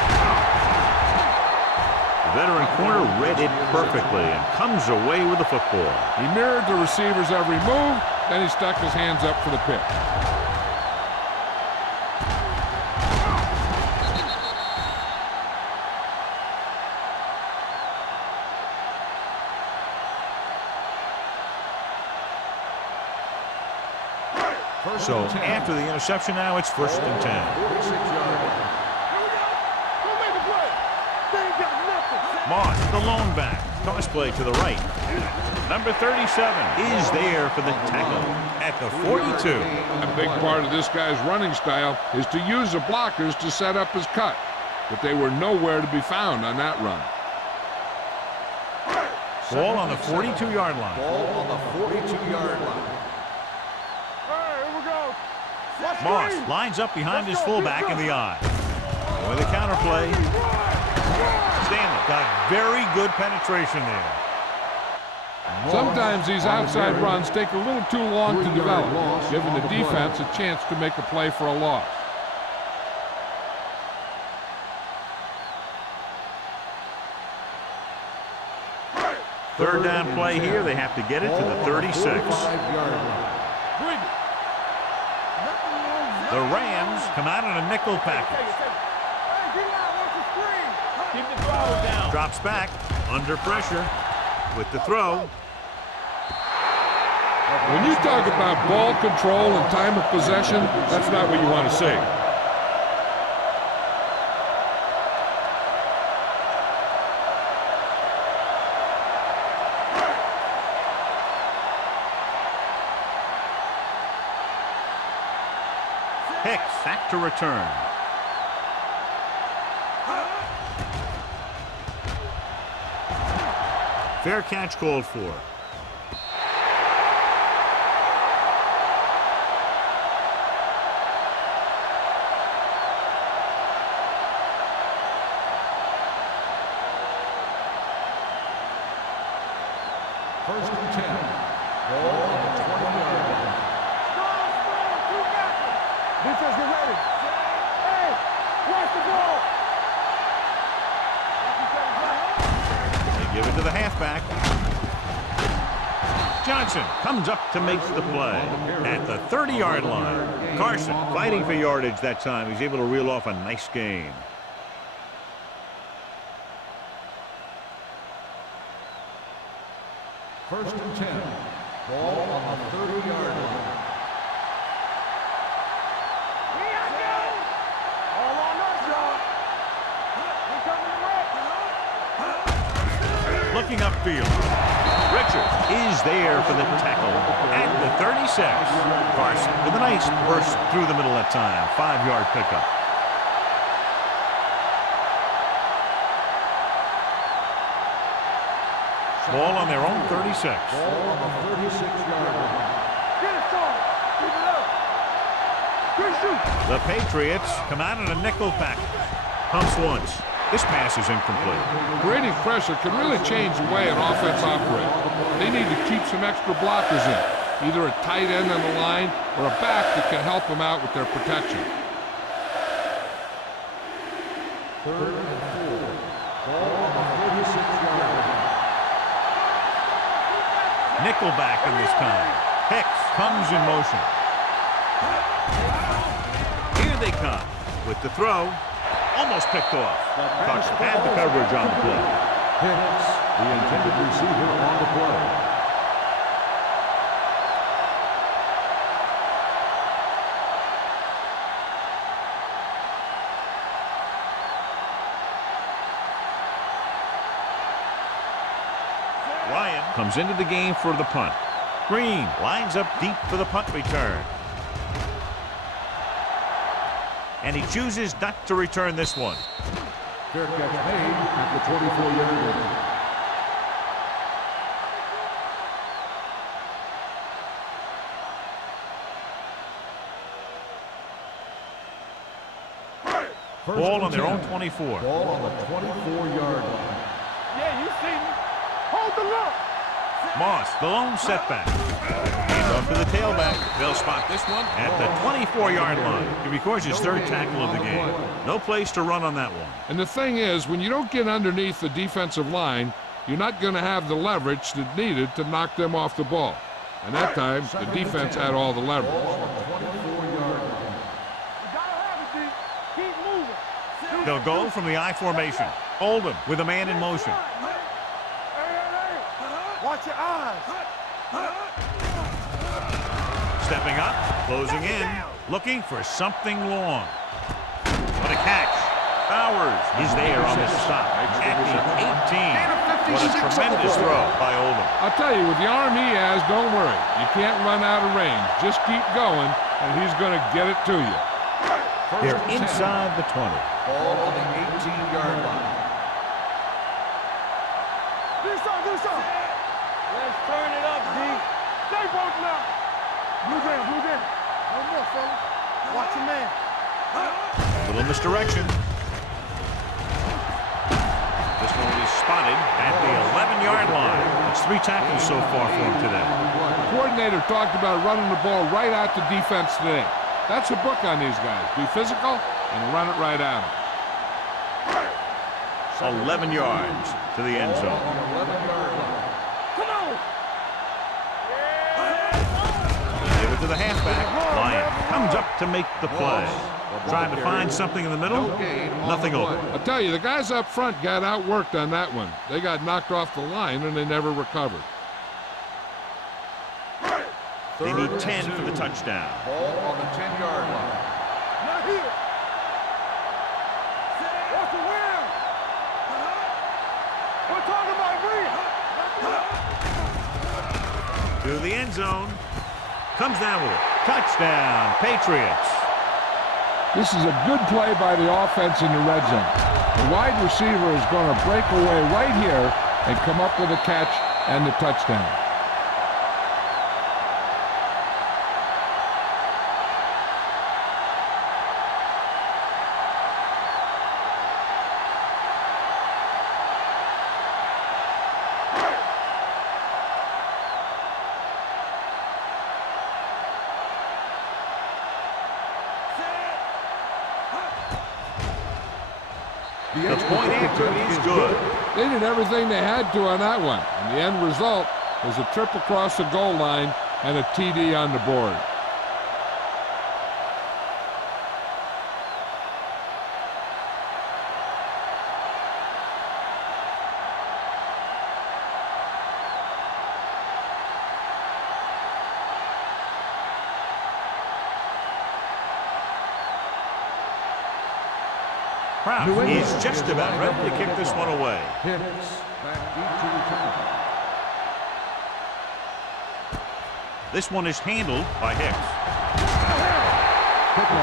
The veteran corner read it perfectly and comes away with the football. He mirrored the receiver's every move, then he stuck his hands up for the pick. So after the interception now, it's 1st and 10. 46-yard line. Don't make a play. They ain't got nothing. Moss, the lone back. Toss play to the right. Number 37 is there for the tackle at the 42. A big part of this guy's running style is to use the blockers to set up his cut, but they were nowhere to be found on that run. Ball on the 42-yard line. Ball on the 42-yard line. All right, here we go. Watch Moss Green. lines up behind his Let's go, fullback in the eye. With a counterplay. Stanley got very good penetration there. Sometimes these outside runs take a little too long to develop, giving the defense a chance to make a play for a loss. Third down play here. They have to get it to the 36. 45-yard line. The Rams come out in a nickel package. Keep the throttle down. Drops back under pressure with the throw. When you talk about ball control and time of possession, that's not what you want to see. Hicks back to return. Fair catch called for. First and 10. Ball on the 20-yard line. Defense, get ready. Hey, watch the ball. Give it to the halfback. Johnson comes up to make the play at the 30-yard line. Carson fighting for yardage that time. He's able to reel off a nice gain. First and 10. Ball on the 30-yard line. All on us, y'all. We coming to Looking upfield. Richards is there for the tackle at the 36. Carson with a nice burst through the middle that time. 5-yard pickup. Ball on their own 36. Ball on the 36-yard line. Get it, son. Keep it up. Good shoot. The Patriots come out in a nickel package. Pumps once. This pass is incomplete. Creating pressure can really change the way an offense operates. They need to keep some extra blockers in, either a tight end on the line or a back that can help them out with their protection. Third and 4. Ball on the 36-yard line. Nickelback in this time. Hicks comes in motion. Here they come with the throw. Almost picked off. Carson had the coverage on the play. Hicks, the intended receiver on the play. Ryan comes into the game for the punt. Green lines up deep for the punt return. And he chooses not to return this one. Fair catch made at the 24-yard line. Ball on their own 24. Ball on the 24-yard line. Yeah, you see me. Hold the look. Moss, the lone setback. Hands off to the tailback. They'll spot this one at the 24-yard line. He records his third tackle of the game. No place to run on that one. And the thing is, when you don't get underneath the defensive line, you're not going to have the leverage that's needed to knock them off the ball. And that time, the defense had all the leverage. Ball on the 24-yard line. You gotta have it, D. Keep moving. They'll go from the I formation. Oldham with a man in motion. Watch your eyes. Stepping up, closing in, looking for something long. What a catch. Bowers is there on the stop at the 18. What a tremendous throw by Oldham. I'll tell you, with the arm he has, don't worry. You can't run out of range. Just keep going, and he's going to get it to you. They're inside the 20. Ball on the 18-yard line. Do something. Let's turn it up, D. Stay both now. Blue down. No more, fella. Watch your man. Little misdirection. This one will be spotted at the 11-yard line. That's 3 tackles so far for him today. The coordinator talked about running the ball right out to defense today. That's a book on these guys. Be physical and run it right at them. 11 yards to the end zone. On the 11-yard line. Come on. Give it to the halfback. Lyon comes up to make the play. Trying to find something in the middle. Nothing open. I tell you, the guys up front got outworked on that one. They got knocked off the line and they never recovered. They need 10 for the touchdown. Ball on the 10-yard line. Not here. What's the win? We're talking about win. To the end zone. Comes down with it. Touchdown, Patriots. This is a good play by the offense in the red zone. The wide receiver is going to break away right here and come up with a catch and the touchdown. The point after is good. They did everything they had to on that one. And the end result was a trip across the goal line and a TD on the board. Kraft is just about ready to kick this one away. Hicks back deep to return. This one is handled by Hicks.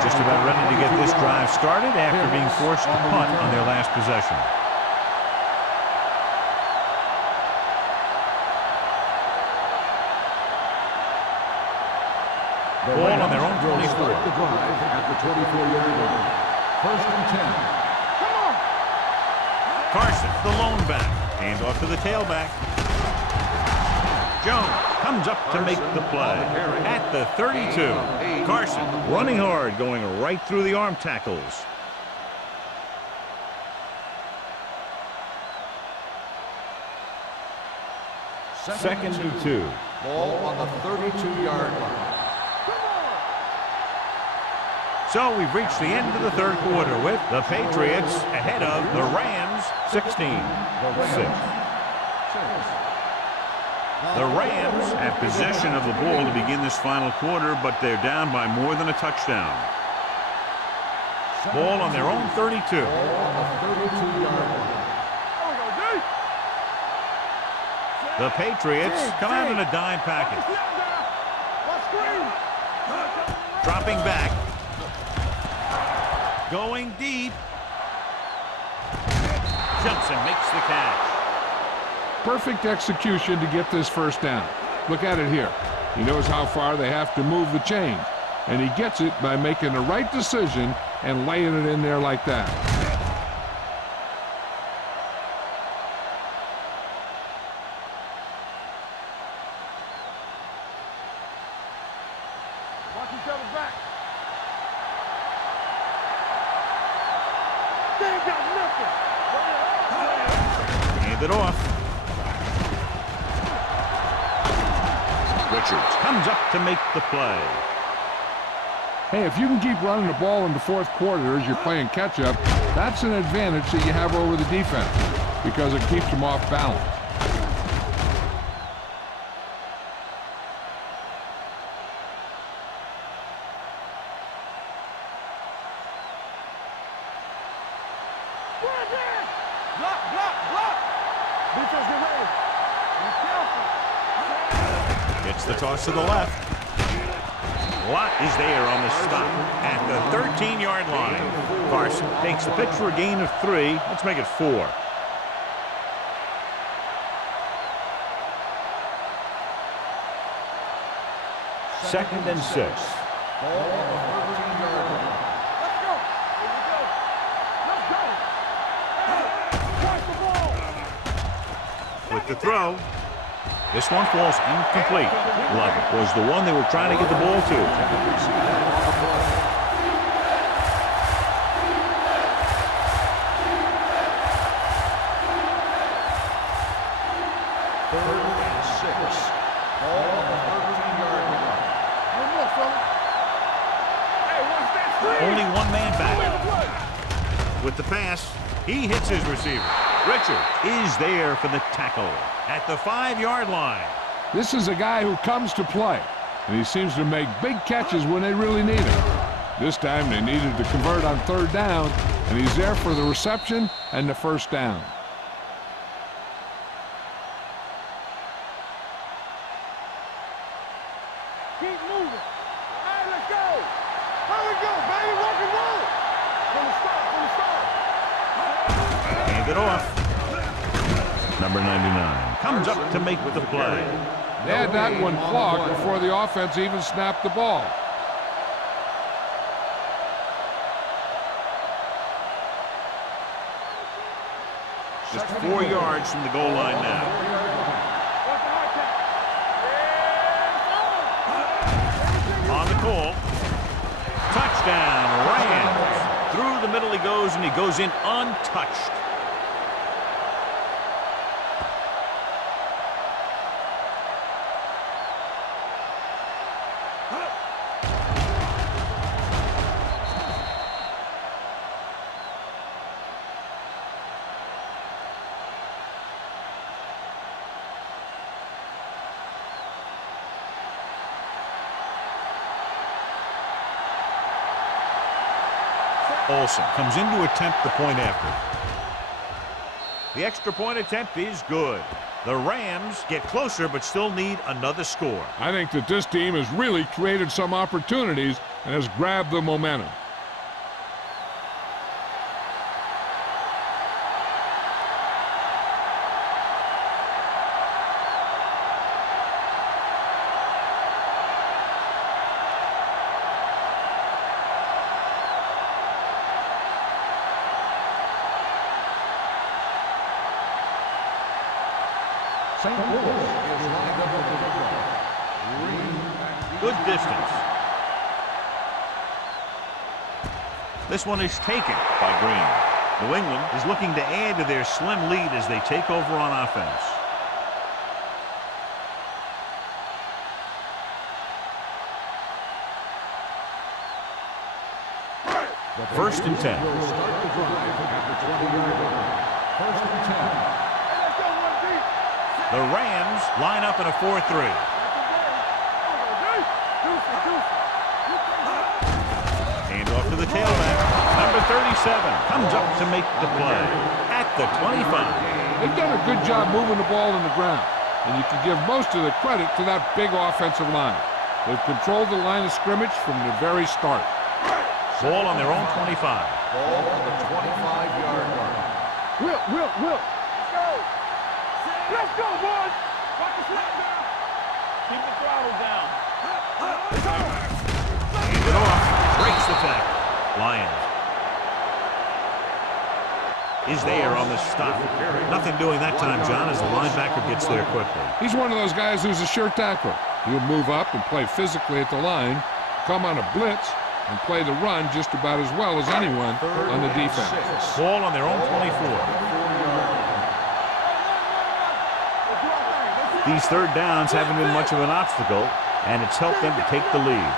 Just about ready to get this drive started after being forced to punt on their last possession. Ball on their own 24. Start the drive at the 24-yard line. First and 10. Carson, the lone back. Hands off to the tailback. Jones comes up to make the play at the 32. Carson running hard, going right through the arm tackles. Second and 2. Ball on the 32-yard line. So we've reached the end of the third quarter with the Patriots ahead of the Rams 16-6. The Rams have possession of the ball to begin this final quarter, but they're down by more than a touchdown. Ball on their own 32. The Patriots come out in a dime package. Dropping back. Going deep. Johnson makes the catch. Perfect execution to get this first down. Look at it here. He knows how far they have to move the chain, and he gets it by making the right decision and laying it in there like that. Watch each other back. Hand it off. Richards comes up to make the play. Hey, if you can keep running the ball in the fourth quarter as you're playing catch-up, that's an advantage that you have over the defense because it keeps them off balance. Gets the toss to the left. Watt is there on the stop at the 13-yard line. Carson takes the pitch for a gain of 3. Let's make it 4. Second and 6. Ball on the 13-yard line. Let's go. Here we go. Let's go. Catch the ball. With the throw. This one falls incomplete. Love was the one they were trying to get the ball to. Only one man back. With the pass, he hits his receiver. Richard is there for the tackle at the 5-yard line. This is a guy who comes to play, and he seems to make big catches when they really need him. This time they needed to convert on third down, and he's there for the reception and the first down. Keep moving. All right, let's go. Here we go, baby. Rock and roll. From the start. Hand it off. Number 99 comes up to make the play. They had that one clogged before the offense even snapped the ball. Just 4 yards from the goal line now. On the call. Touchdown, Rams. Through the middle he goes, and he goes in untouched. Olsen comes in to attempt the point after. The extra point attempt is good. The Rams get closer but still need another score. I think that this team has really created some opportunities and has grabbed the momentum. St. Louis is lined up at the Good distance. This one is taken by Green. New England is looking to add to their slim lead as they take over on offense. First and 10. will start the drive at the 20-yard line. First and 10. The Rams line up in a 4-3. Hand off to the tailback. Number 37 comes up to make the play at the 25. They've done a good job moving the ball in the ground, and you can give most of the credit to that big offensive line. They've controlled the line of scrimmage from the very start. Ball on their own 25. Ball on the 25-yard line. Will. Let's go. Let's go, boys. Watch the slap now. Keep the throttle down. Let's go. Hands it off. Breaks the tackle. Lions is there on the stop. Nothing doing that time, John, as the linebacker gets there quickly. He's one of those guys who's a sure tackler. He'll move up and play physically at the line, come on a blitz, and play the run just about as well as anyone on the defense. Ball on their own 24. These third downs haven't been much of an obstacle, and it's helped them to take the lead.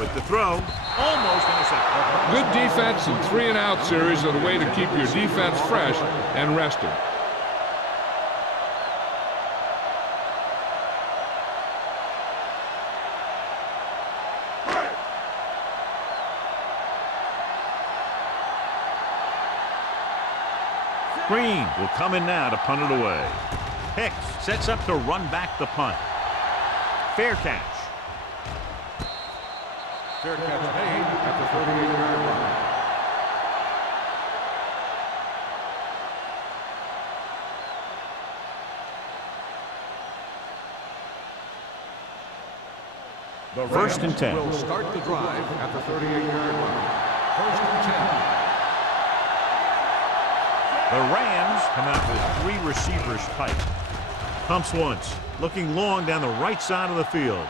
With the throw, almost intercepted. Good defense and 3-and-out series are the way to keep your defense fresh and rested. Green will come in now to punt it away. Hicks sets up to run back the punt. Fair catch. Fair catch made at the 38-yard line. The First and 10. will start the drive at the 38-yard line. First and 10. The Rams come out with 3 receivers tight. Pumps once, looking long down the right side of the field.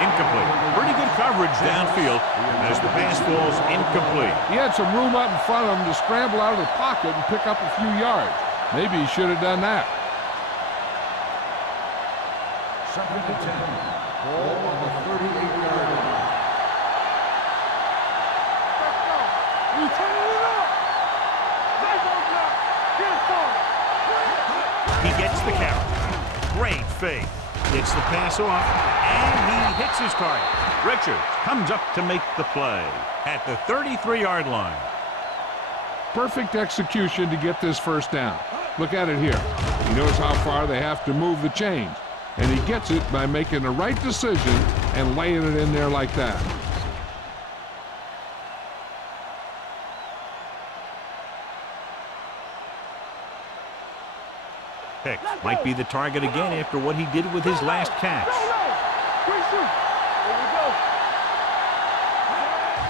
Incomplete. Pretty good coverage downfield as the pass falls incomplete. He had some room up in front of him to scramble out of the pocket and pick up a few yards. Maybe he should have done that. Second and 10. Ball on the 38-yard line. You turning it up. He gets the carry. Great fake. Gets the pass off, and he hits his target. Richard comes up to make the play at the 33-yard line. Perfect execution to get this first down. Look at it here. He knows how far they have to move the chains, and he gets it by making the right decision and laying it in there like that. Hicks might be the target again after what he did with his last catch.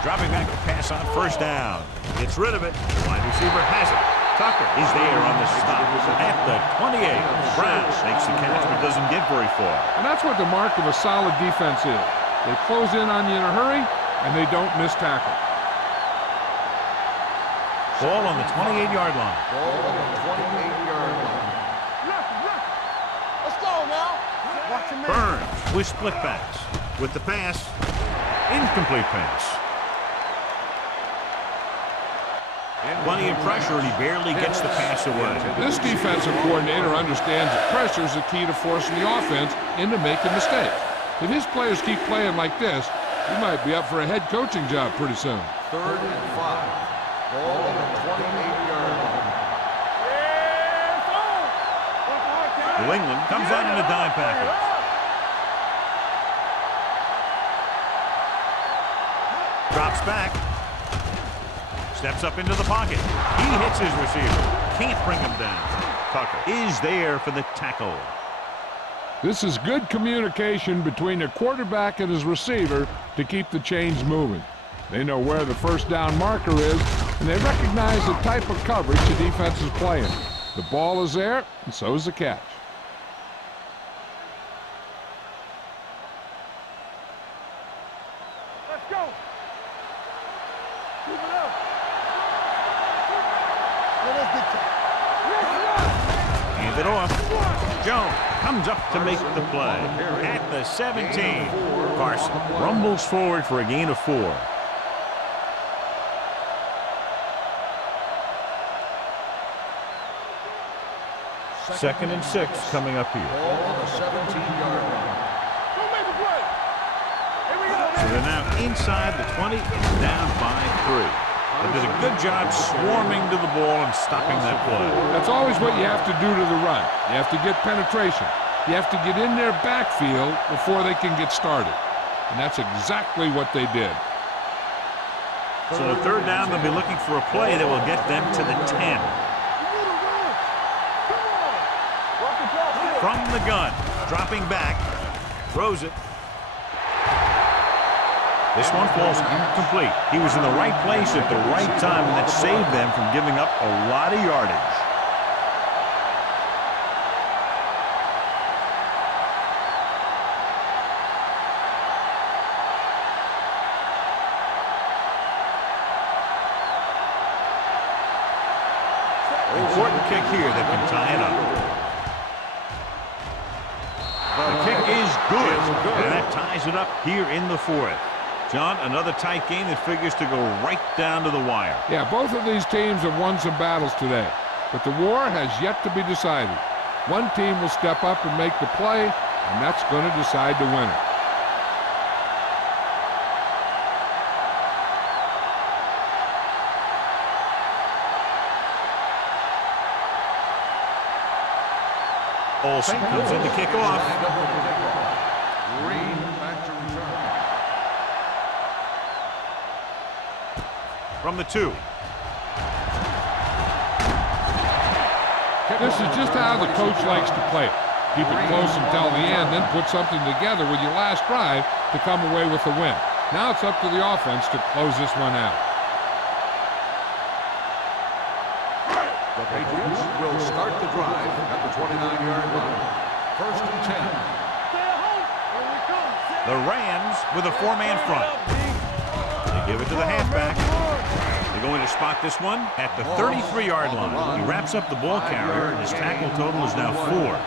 Dropping back to pass on first down. Gets rid of it. Wide receiver has it. Tucker is there on the stop at the 28. Brown makes the catch but doesn't get very far. And that's what the mark of a solid defense is. They close in on you in a hurry, and they don't miss tackle. Ball on the 28-yard line. Ball on the 28-yard line. Let's go now. Watch him. Burns with split pass. With the pass, incomplete pass. Plenty of pressure, and he barely gets the pass away. This defensive coordinator understands that pressure is the key to forcing the offense into making mistakes. If his players keep playing like this, He might be up for a head coaching job pretty soon. 3rd and 5. Ball on the 28-yard line. New England comes out in a dime package. Drops back. Steps up into the pocket. He hits his receiver. Can't bring him down. Tucker is there for the tackle. This is good communication between the quarterback and his receiver to keep the chains moving. They know where the first down marker is, and they recognize the type of coverage the defense is playing. The ball is there, and so is the catch. Let's go. Keep it up. Hand it off. Jones comes up to make the play. At the 17, Carson rumbles forward for a gain of 4. Second and 6 coming up here. Ball on the 17-yard line. Don't make a play. Here we go. So they're now inside the 20 and down by 3. They did a good job swarming to the ball and stopping that play. That's always what you have to do to the run. You have to get penetration. You have to get in their backfield before they can get started. And that's exactly what they did. So the 3rd down, they'll be looking for a play that will get them to the 10. From the gun, dropping back, throws it. This one falls incomplete. He was in the right place at the right time, and that saved them from giving up a lot of yardage. Important kick here that can tie it up. The kick is good, and that ties it up here in the 4th. John, another tight game that figures to go right down to the wire. Yeah, both of these teams have won some battles today, but the war has yet to be decided. One team will step up and make the play, and that's going to decide the winner. Olsen comes in to kick off. Green back to return. From the 2. This is just how the coach likes to play it. Keep it close until the end, then put something together with your last drive to come away with the win. Now it's up to the offense to close this one out. The Patriots will start the drive at the 29-yard line. 1st and 10. The Rams with a 4-man front. They give it to the halfback. They're going to spot this one at the 33-yard line. He wraps up the ball carrier, and his tackle total is now 4.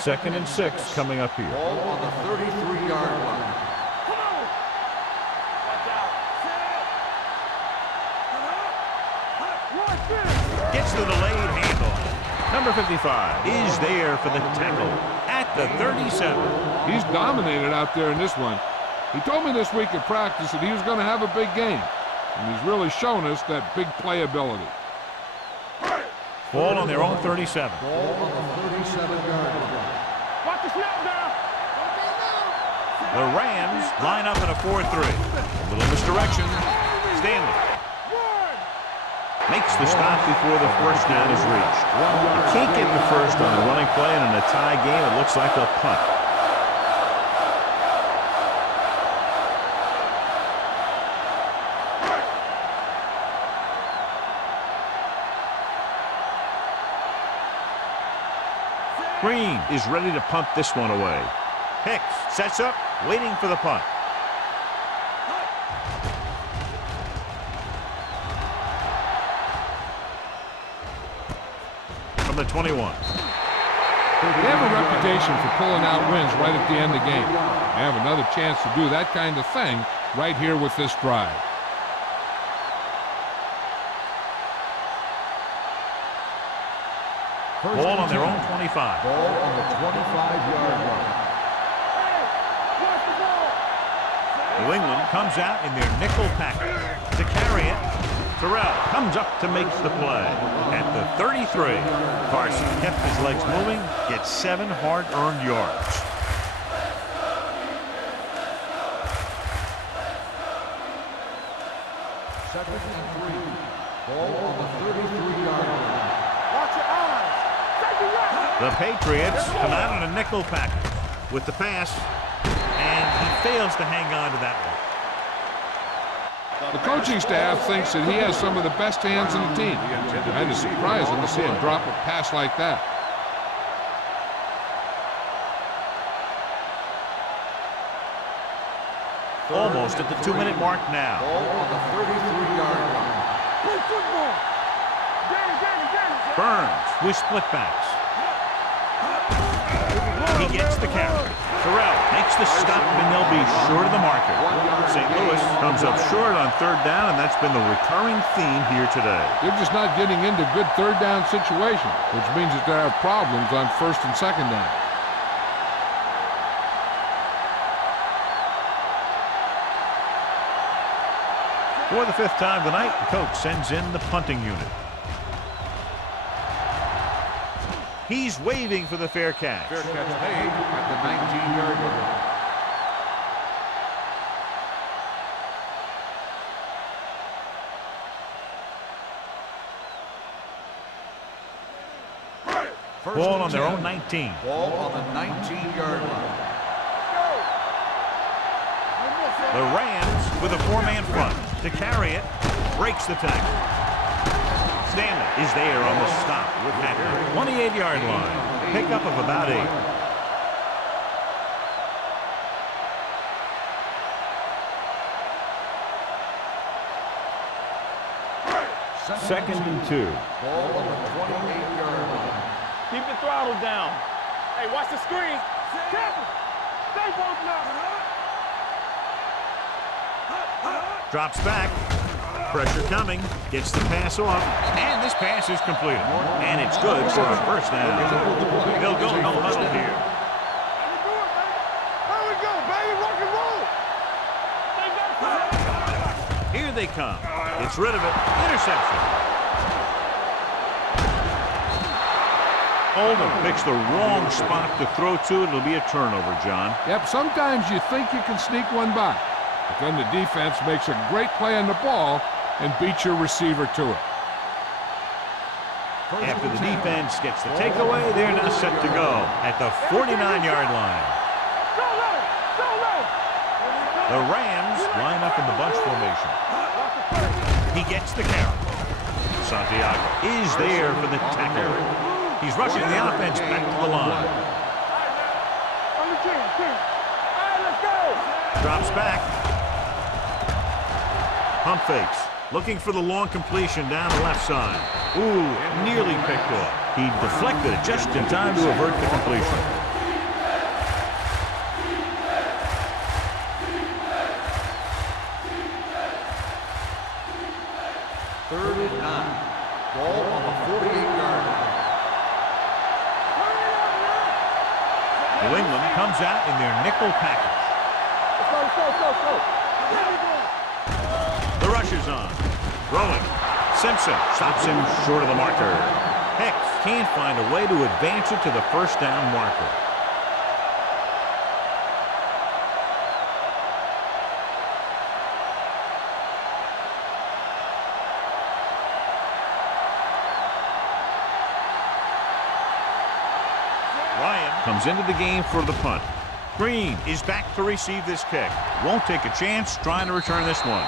Second and 6 coming up here. Ball on the 33-yard line. Gets the delayed handoff. Number 55 is there for the tackle at the 37. He's dominated out there in this one. He told me this week at practice that he was going to have a big game, and he's really shown us that big playability. Ball on their own 37. Ball on the 37-yard line. Watch the snap now. The Rams line up in a 4-3. A little misdirection. Stanley makes the stop before the first down is reached. You can't get the first on a running play, and in a tie game, it looks like a punt. Green is ready to punt this one away. Hicks sets up, waiting for the punt. From the 21. They have a reputation for pulling out wins right at the end of the game. They have another chance to do that kind of thing right here with this drive. Ball on their own 25. Ball on the 25-yard line. New England comes out in their nickel package. To carry it, Terrell comes up to make the play. At the 33, Carson kept his legs moving, gets 7 hard-earned yards. Second and 3. Ball on the 33-yard line. Watch your eyes. Take it right. The Patriots come out in a nickel package with the pass, and he fails to hang on to that one. The coaching staff thinks that he has some of the best hands in the team. Kind of surprising to see him drop a pass like that. Almost at the 2-minute mark now. Ball on the 33-yard line. Play football. Danny. Burns with split backs. He gets the carry. Terrell makes the stop, and they'll be short of the marker. St. Louis comes up short on 3rd down, and that's been the recurring theme here today. They're just not getting into good 3rd down situations, which means that they have problems on 1st and 2nd down. For the 5th time tonight, the coach sends in the punting unit. He's waving for the fair catch. Fair catch made at the 19-yard line. Ball on their own 19. Ball on the 19-yard line. The Rams with a 4-man front. To carry it, breaks the tackle. Stanley is there on the stop at the 28-yard line. Pickup of about 8. Second and 2. Ball on the 28-yard line. Keep the throttle down. Hey, watch the screen. Careful. Stay both now. Drops back. Pressure coming. Gets the pass off. And this pass is completed. And it's good for a 1st down. They'll go no huddle here. Here we go, baby. Rock and roll. Here they come. It's rid of it. Interception. Oldham picks the wrong spot to throw to. It'll be a turnover, John. Yep, sometimes you think you can sneak one by, but then the defense makes a great play on the ball and beats your receiver to it. After the defense gets the takeaway, they're now set to go at the 49-yard line. The Rams line up in the bunch formation. He gets the carry. Santiago is there for the tackle. He's rushing the offense back to the line. Drops back. Pump fakes. Looking for the long completion down the left side. Ooh, nearly picked off. He deflected it just in time to avert the completion. Third and 9. Ball on the 48-yard line. New England comes out in their nickel package. Let's go. The rush is on. Throwing. Simpson stops him short of the marker. Hicks can't find a way to advance it to the 1st down marker. Ryan comes into the game for the punt. Green is back to receive this kick. Won't take a chance trying to return this one.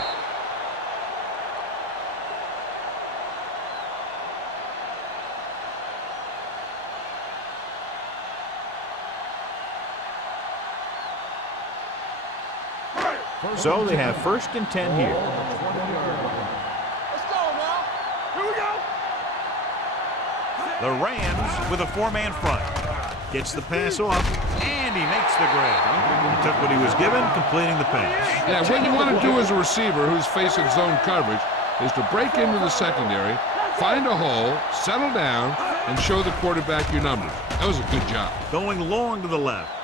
So they have 1st and 10 here. Let's go now. Here we go. The Rams with a 4-man front. Gets the pass off, and he makes the grab. He took what he was given, completing the pass. Yeah, what you want to do as a receiver who's facing zone coverage is to break into the secondary, find a hole, settle down, and show the quarterback your numbers. That was a good job. Going long to the left.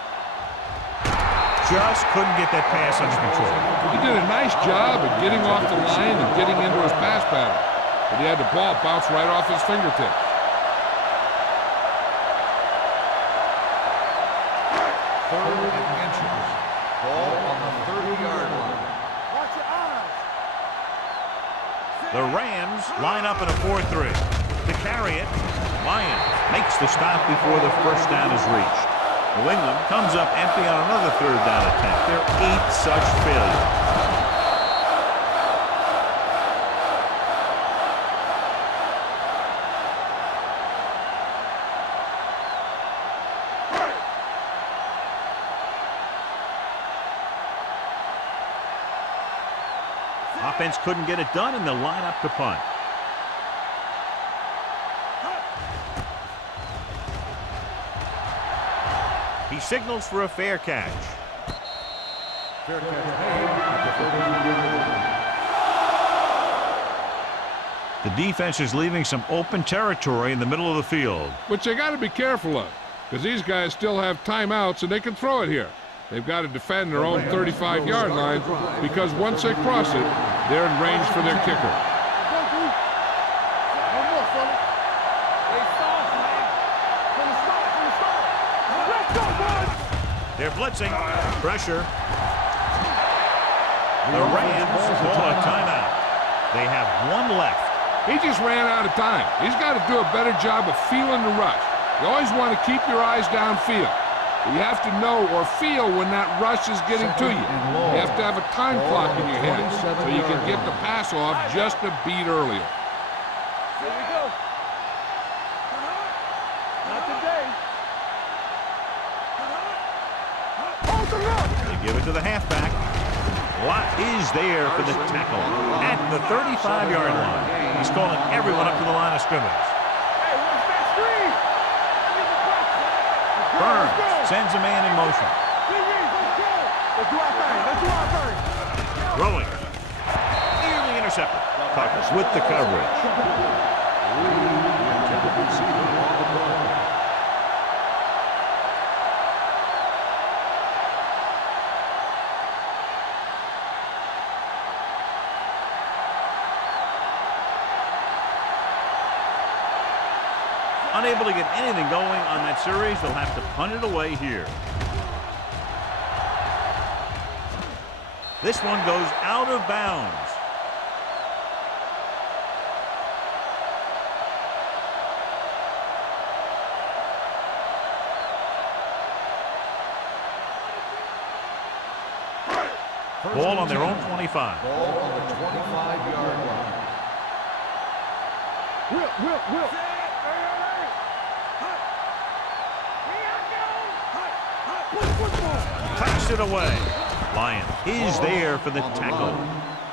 Just couldn't get that pass under control. He did a nice job of getting off the line and getting into his pass pattern, but he had the ball bounce right off his fingertips. Third and inches. Ball on the 30-yard line. Watch your eyes. The Rams line up in a 4-3. To carry it, Lyons makes the stop before the first down is reached. New England comes up empty on another third down attempt. There are 8 such failures. Offense couldn't get it done, and they'll line up to punt. He signals for a fair catch. Fair catch made at the 32-yard line. The defense is leaving some open territory in the middle of the field. Which they got to be careful of, because these guys still have timeouts and they can throw it here. They've got to defend their own 35-yard line, because once they cross it, they're in range for their kicker. They're blitzing. Pressure. The Rams call a timeout. They have 1 left. He just ran out of time. He's got to do a better job of feeling the rush. You always want to keep your eyes downfield. But you have to know or feel when that rush is getting to you. You have to have a time clock in your head so you can get the pass off just a beat earlier. Here we go. Not today. Hold the look. They give it to the halfback. Lott is there for the tackle at the 35-yard line. He's calling everyone up to the line of scrimmage. Hey, what's that screen? Burns sends a man in motion. Let's do our thing. Let's do our thing. Throwing. Nearly intercepted. Tuckers with the coverage. Unable to get anything going on that series, they'll have to punt it away here. This one goes out of bounds. Ball on their own 25. Ball on the 25-yard line. Will. Tucks it away. Lyons is there for the tackle.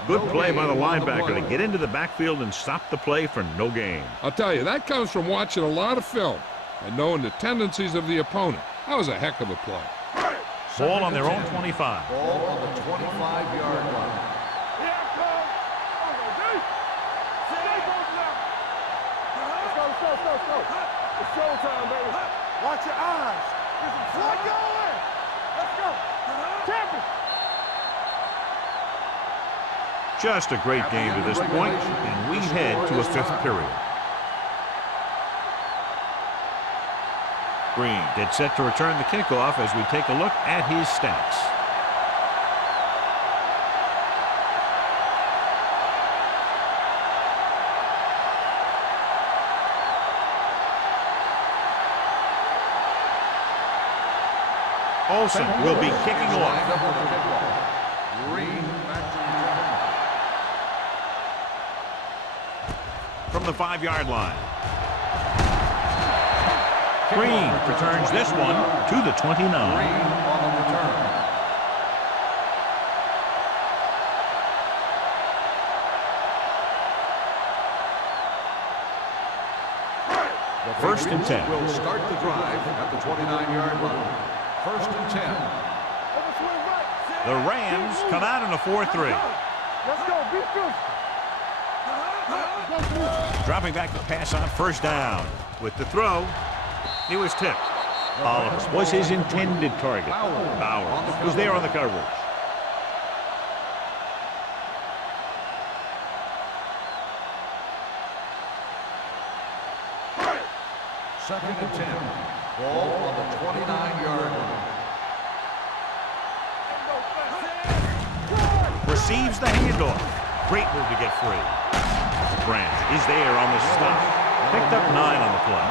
Good play by the linebacker to get into the backfield and stop the play for no gain. I'll tell you, that comes from watching a lot of film and knowing the tendencies of the opponent. That was a heck of a play. Ball on their own 25. Ball on the 25-yard line. Here I come. Let's go. It's showtime, baby. Watch your eyes. Let's go. Let's go. Champion. Just a great game to this point, and we head to a 5th period. Green gets set to return the kickoff as we take a look at his stats. Olsen will be kicking off. Green back to return. From the 5-yard line. Green returns this one to the 29. Green on the return. The 1st and 10. Will start the drive at the 29-yard line. 1st and 10. The Rams come out in a 4-3. Let's go. Be good. Dropping back to pass on first down. With the throw, he was tipped. Oliver was his intended target. Bowers was there on the coverage. Second and 10. Ball on the 29-yard line. Receives the handoff. Great move to get free. Branch is there on the stop. Picked up 9 on the play.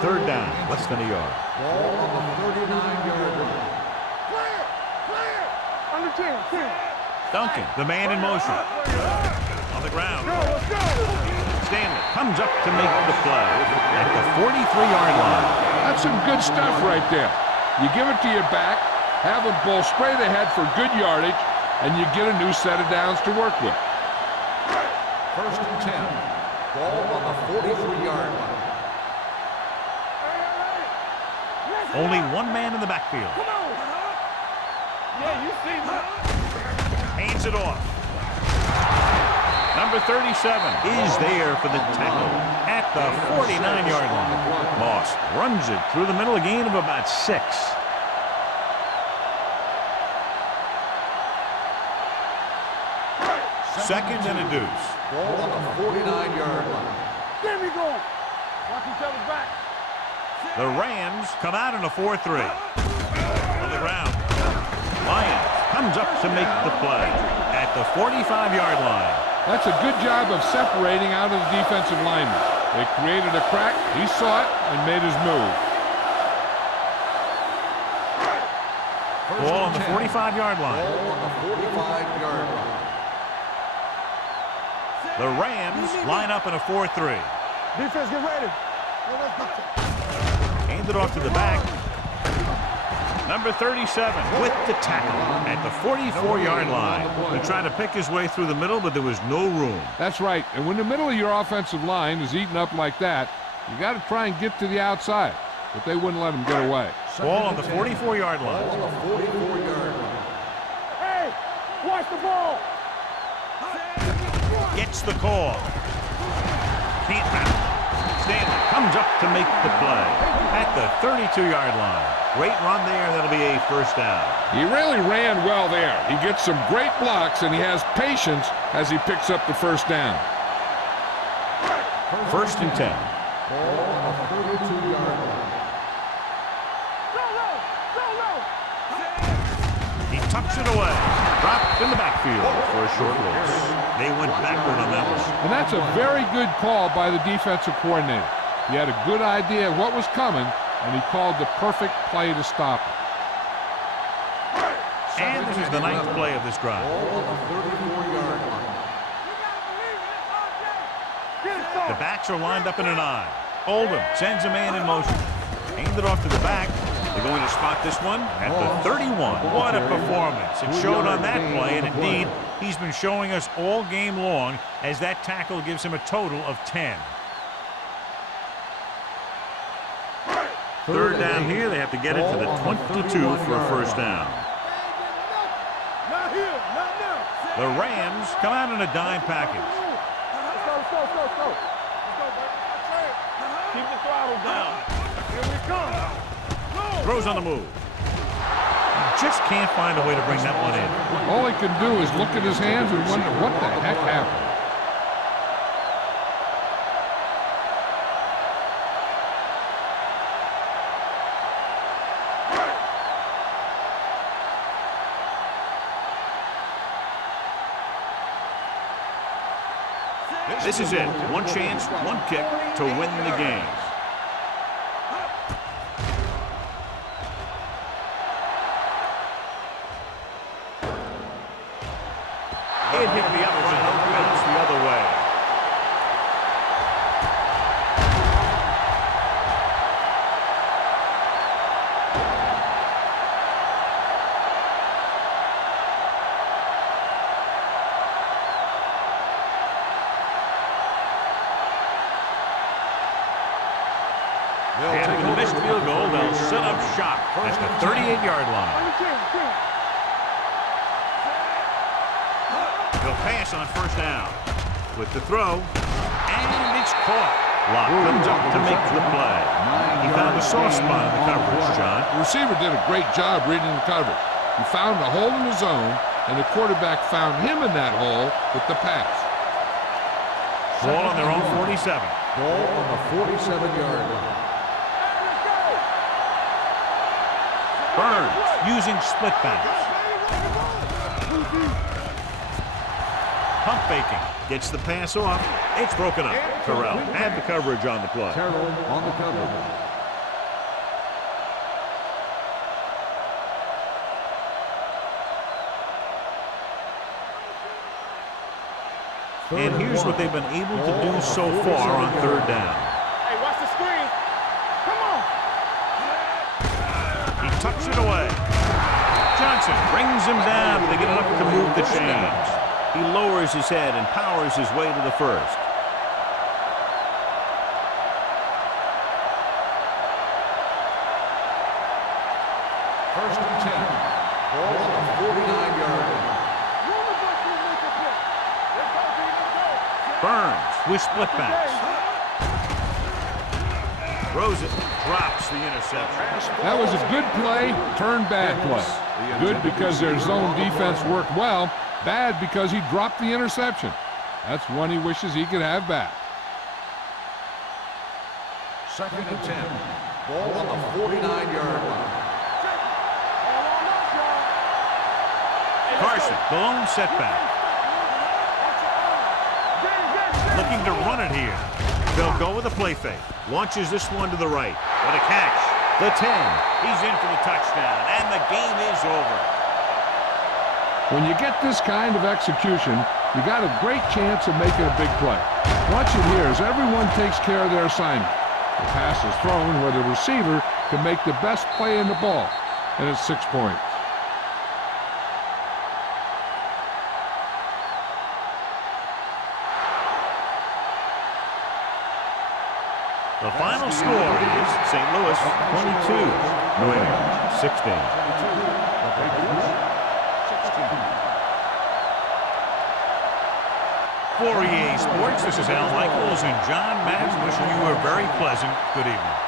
Third down, less than a yard. Ball on the 39-yard line. Under 10. Duncan, the man in motion. On the ground. Stanley comes up to make the play at the 43-yard line. That's some good stuff right there. You give it to your back, have him pull straight ahead for good yardage, and you get a new set of downs to work with. First and 10. Ball on the 43-yard line. Only one man in the backfield. Come on. Yeah, you see me. Hands it off. Number 37 is there for the tackle at the 49-yard line. Moss runs it through the middle, a gain of about 6. Second and a deuce. Ball on the 49-yard line. There we go. Watch each other back. The Rams come out in a 4-3. On the ground. Lyons comes up to make the play at the 45-yard line. That's a good job of separating out of the defensive lineman. They created a crack, he saw it, and made his move. Ball on the 45-yard line. Ball on the 45-yard line. The Rams line up in a 4-3. Defense, get ready. Hand it off to the back. Number 37 with the tackle at the 44-yard line. He tried to pick his way through the middle, but there was no room. That's right, and when the middle of your offensive line is eaten up like that, you got to try and get to the outside, but they wouldn't let him get away. Ball on the 44-yard line. Ball on the 44-yard line. Hey, watch the ball. Gets the call. Can't handle it. Stanley comes up to make the play at the 32-yard line. Great run there, and that'll be a first down. He really ran well there. He gets some great blocks, and he has patience as he picks up the first down. First and 10. Ball on the 32-yard line. He tucks it away. Dropped in the backfield for a short loss. They went backward on that one. And that's a very good call by the defensive coordinator. He had a good idea of what was coming, and he called the perfect play to stop it. And this is the 9th play of this drive. Ball on the 34-yard line. The backs are lined up in an I. Oldham sends a man in motion. Hand it off to the back. They're going to spot this one at the 31. What a performance. It showed on that play, and indeed, he's been showing us all game long as that tackle gives him a total of 10. Third down here. They have to get it to the 22 for a first down. Not here, not now. The Rams come out in a dime package. Let's go. Let's go, baby. Keep the throttle down. Here we come. Throws on the move. Just can't find a way to bring that one in. All he can do is look at his hands and wonder what the heck happened. This is it. One chance, one kick to win the game. It hit the upright. Bounce the other way. And with a missed field goal, they'll set up shop at the 38-yard line. They'll pass on first down. With the throw, and it's caught. Locke comes up to make the play. He found a soft spot in the coverage, John. The receiver did a great job reading the coverage. He found a hole in the zone, and the quarterback found him in that hole with the pass. Ball on their own 47. Ball on the 47-yard line. Burns using split backs. Pump faking. Gets the pass off. It's broken up. Terrell had the coverage on the play. Terrell on the coverage. And here's what they've been able to do so far on third down. Hey, watch the screen. Come on. He tucks it away. Johnson brings him down, but they get enough to move the chains. He lowers his head and powers his way to the first. First and 10. Ball on the 49-yard line. Burns with split backs. Throws it, drops the interception. That was a good play, turned bad play. Good because their zone defense worked well. Bad because he dropped the interception. That's one he wishes he could have back. Second and 10. Ball on the 49-yard line. Carson, the lone setback. Looking to run it here. They'll go with a play fake. Launches this one to the right. What a catch. The 10. He's in for the touchdown, and the game is over. When you get this kind of execution, you got a great chance of making a big play. Watch it here as everyone takes care of their assignment. The pass is thrown where the receiver can make the best play in the ball, and it's 6 points. The final score is St. Louis 22, New England 16. For EA Sports, this is Al Michaels and John Madden wishing you a very pleasant good evening.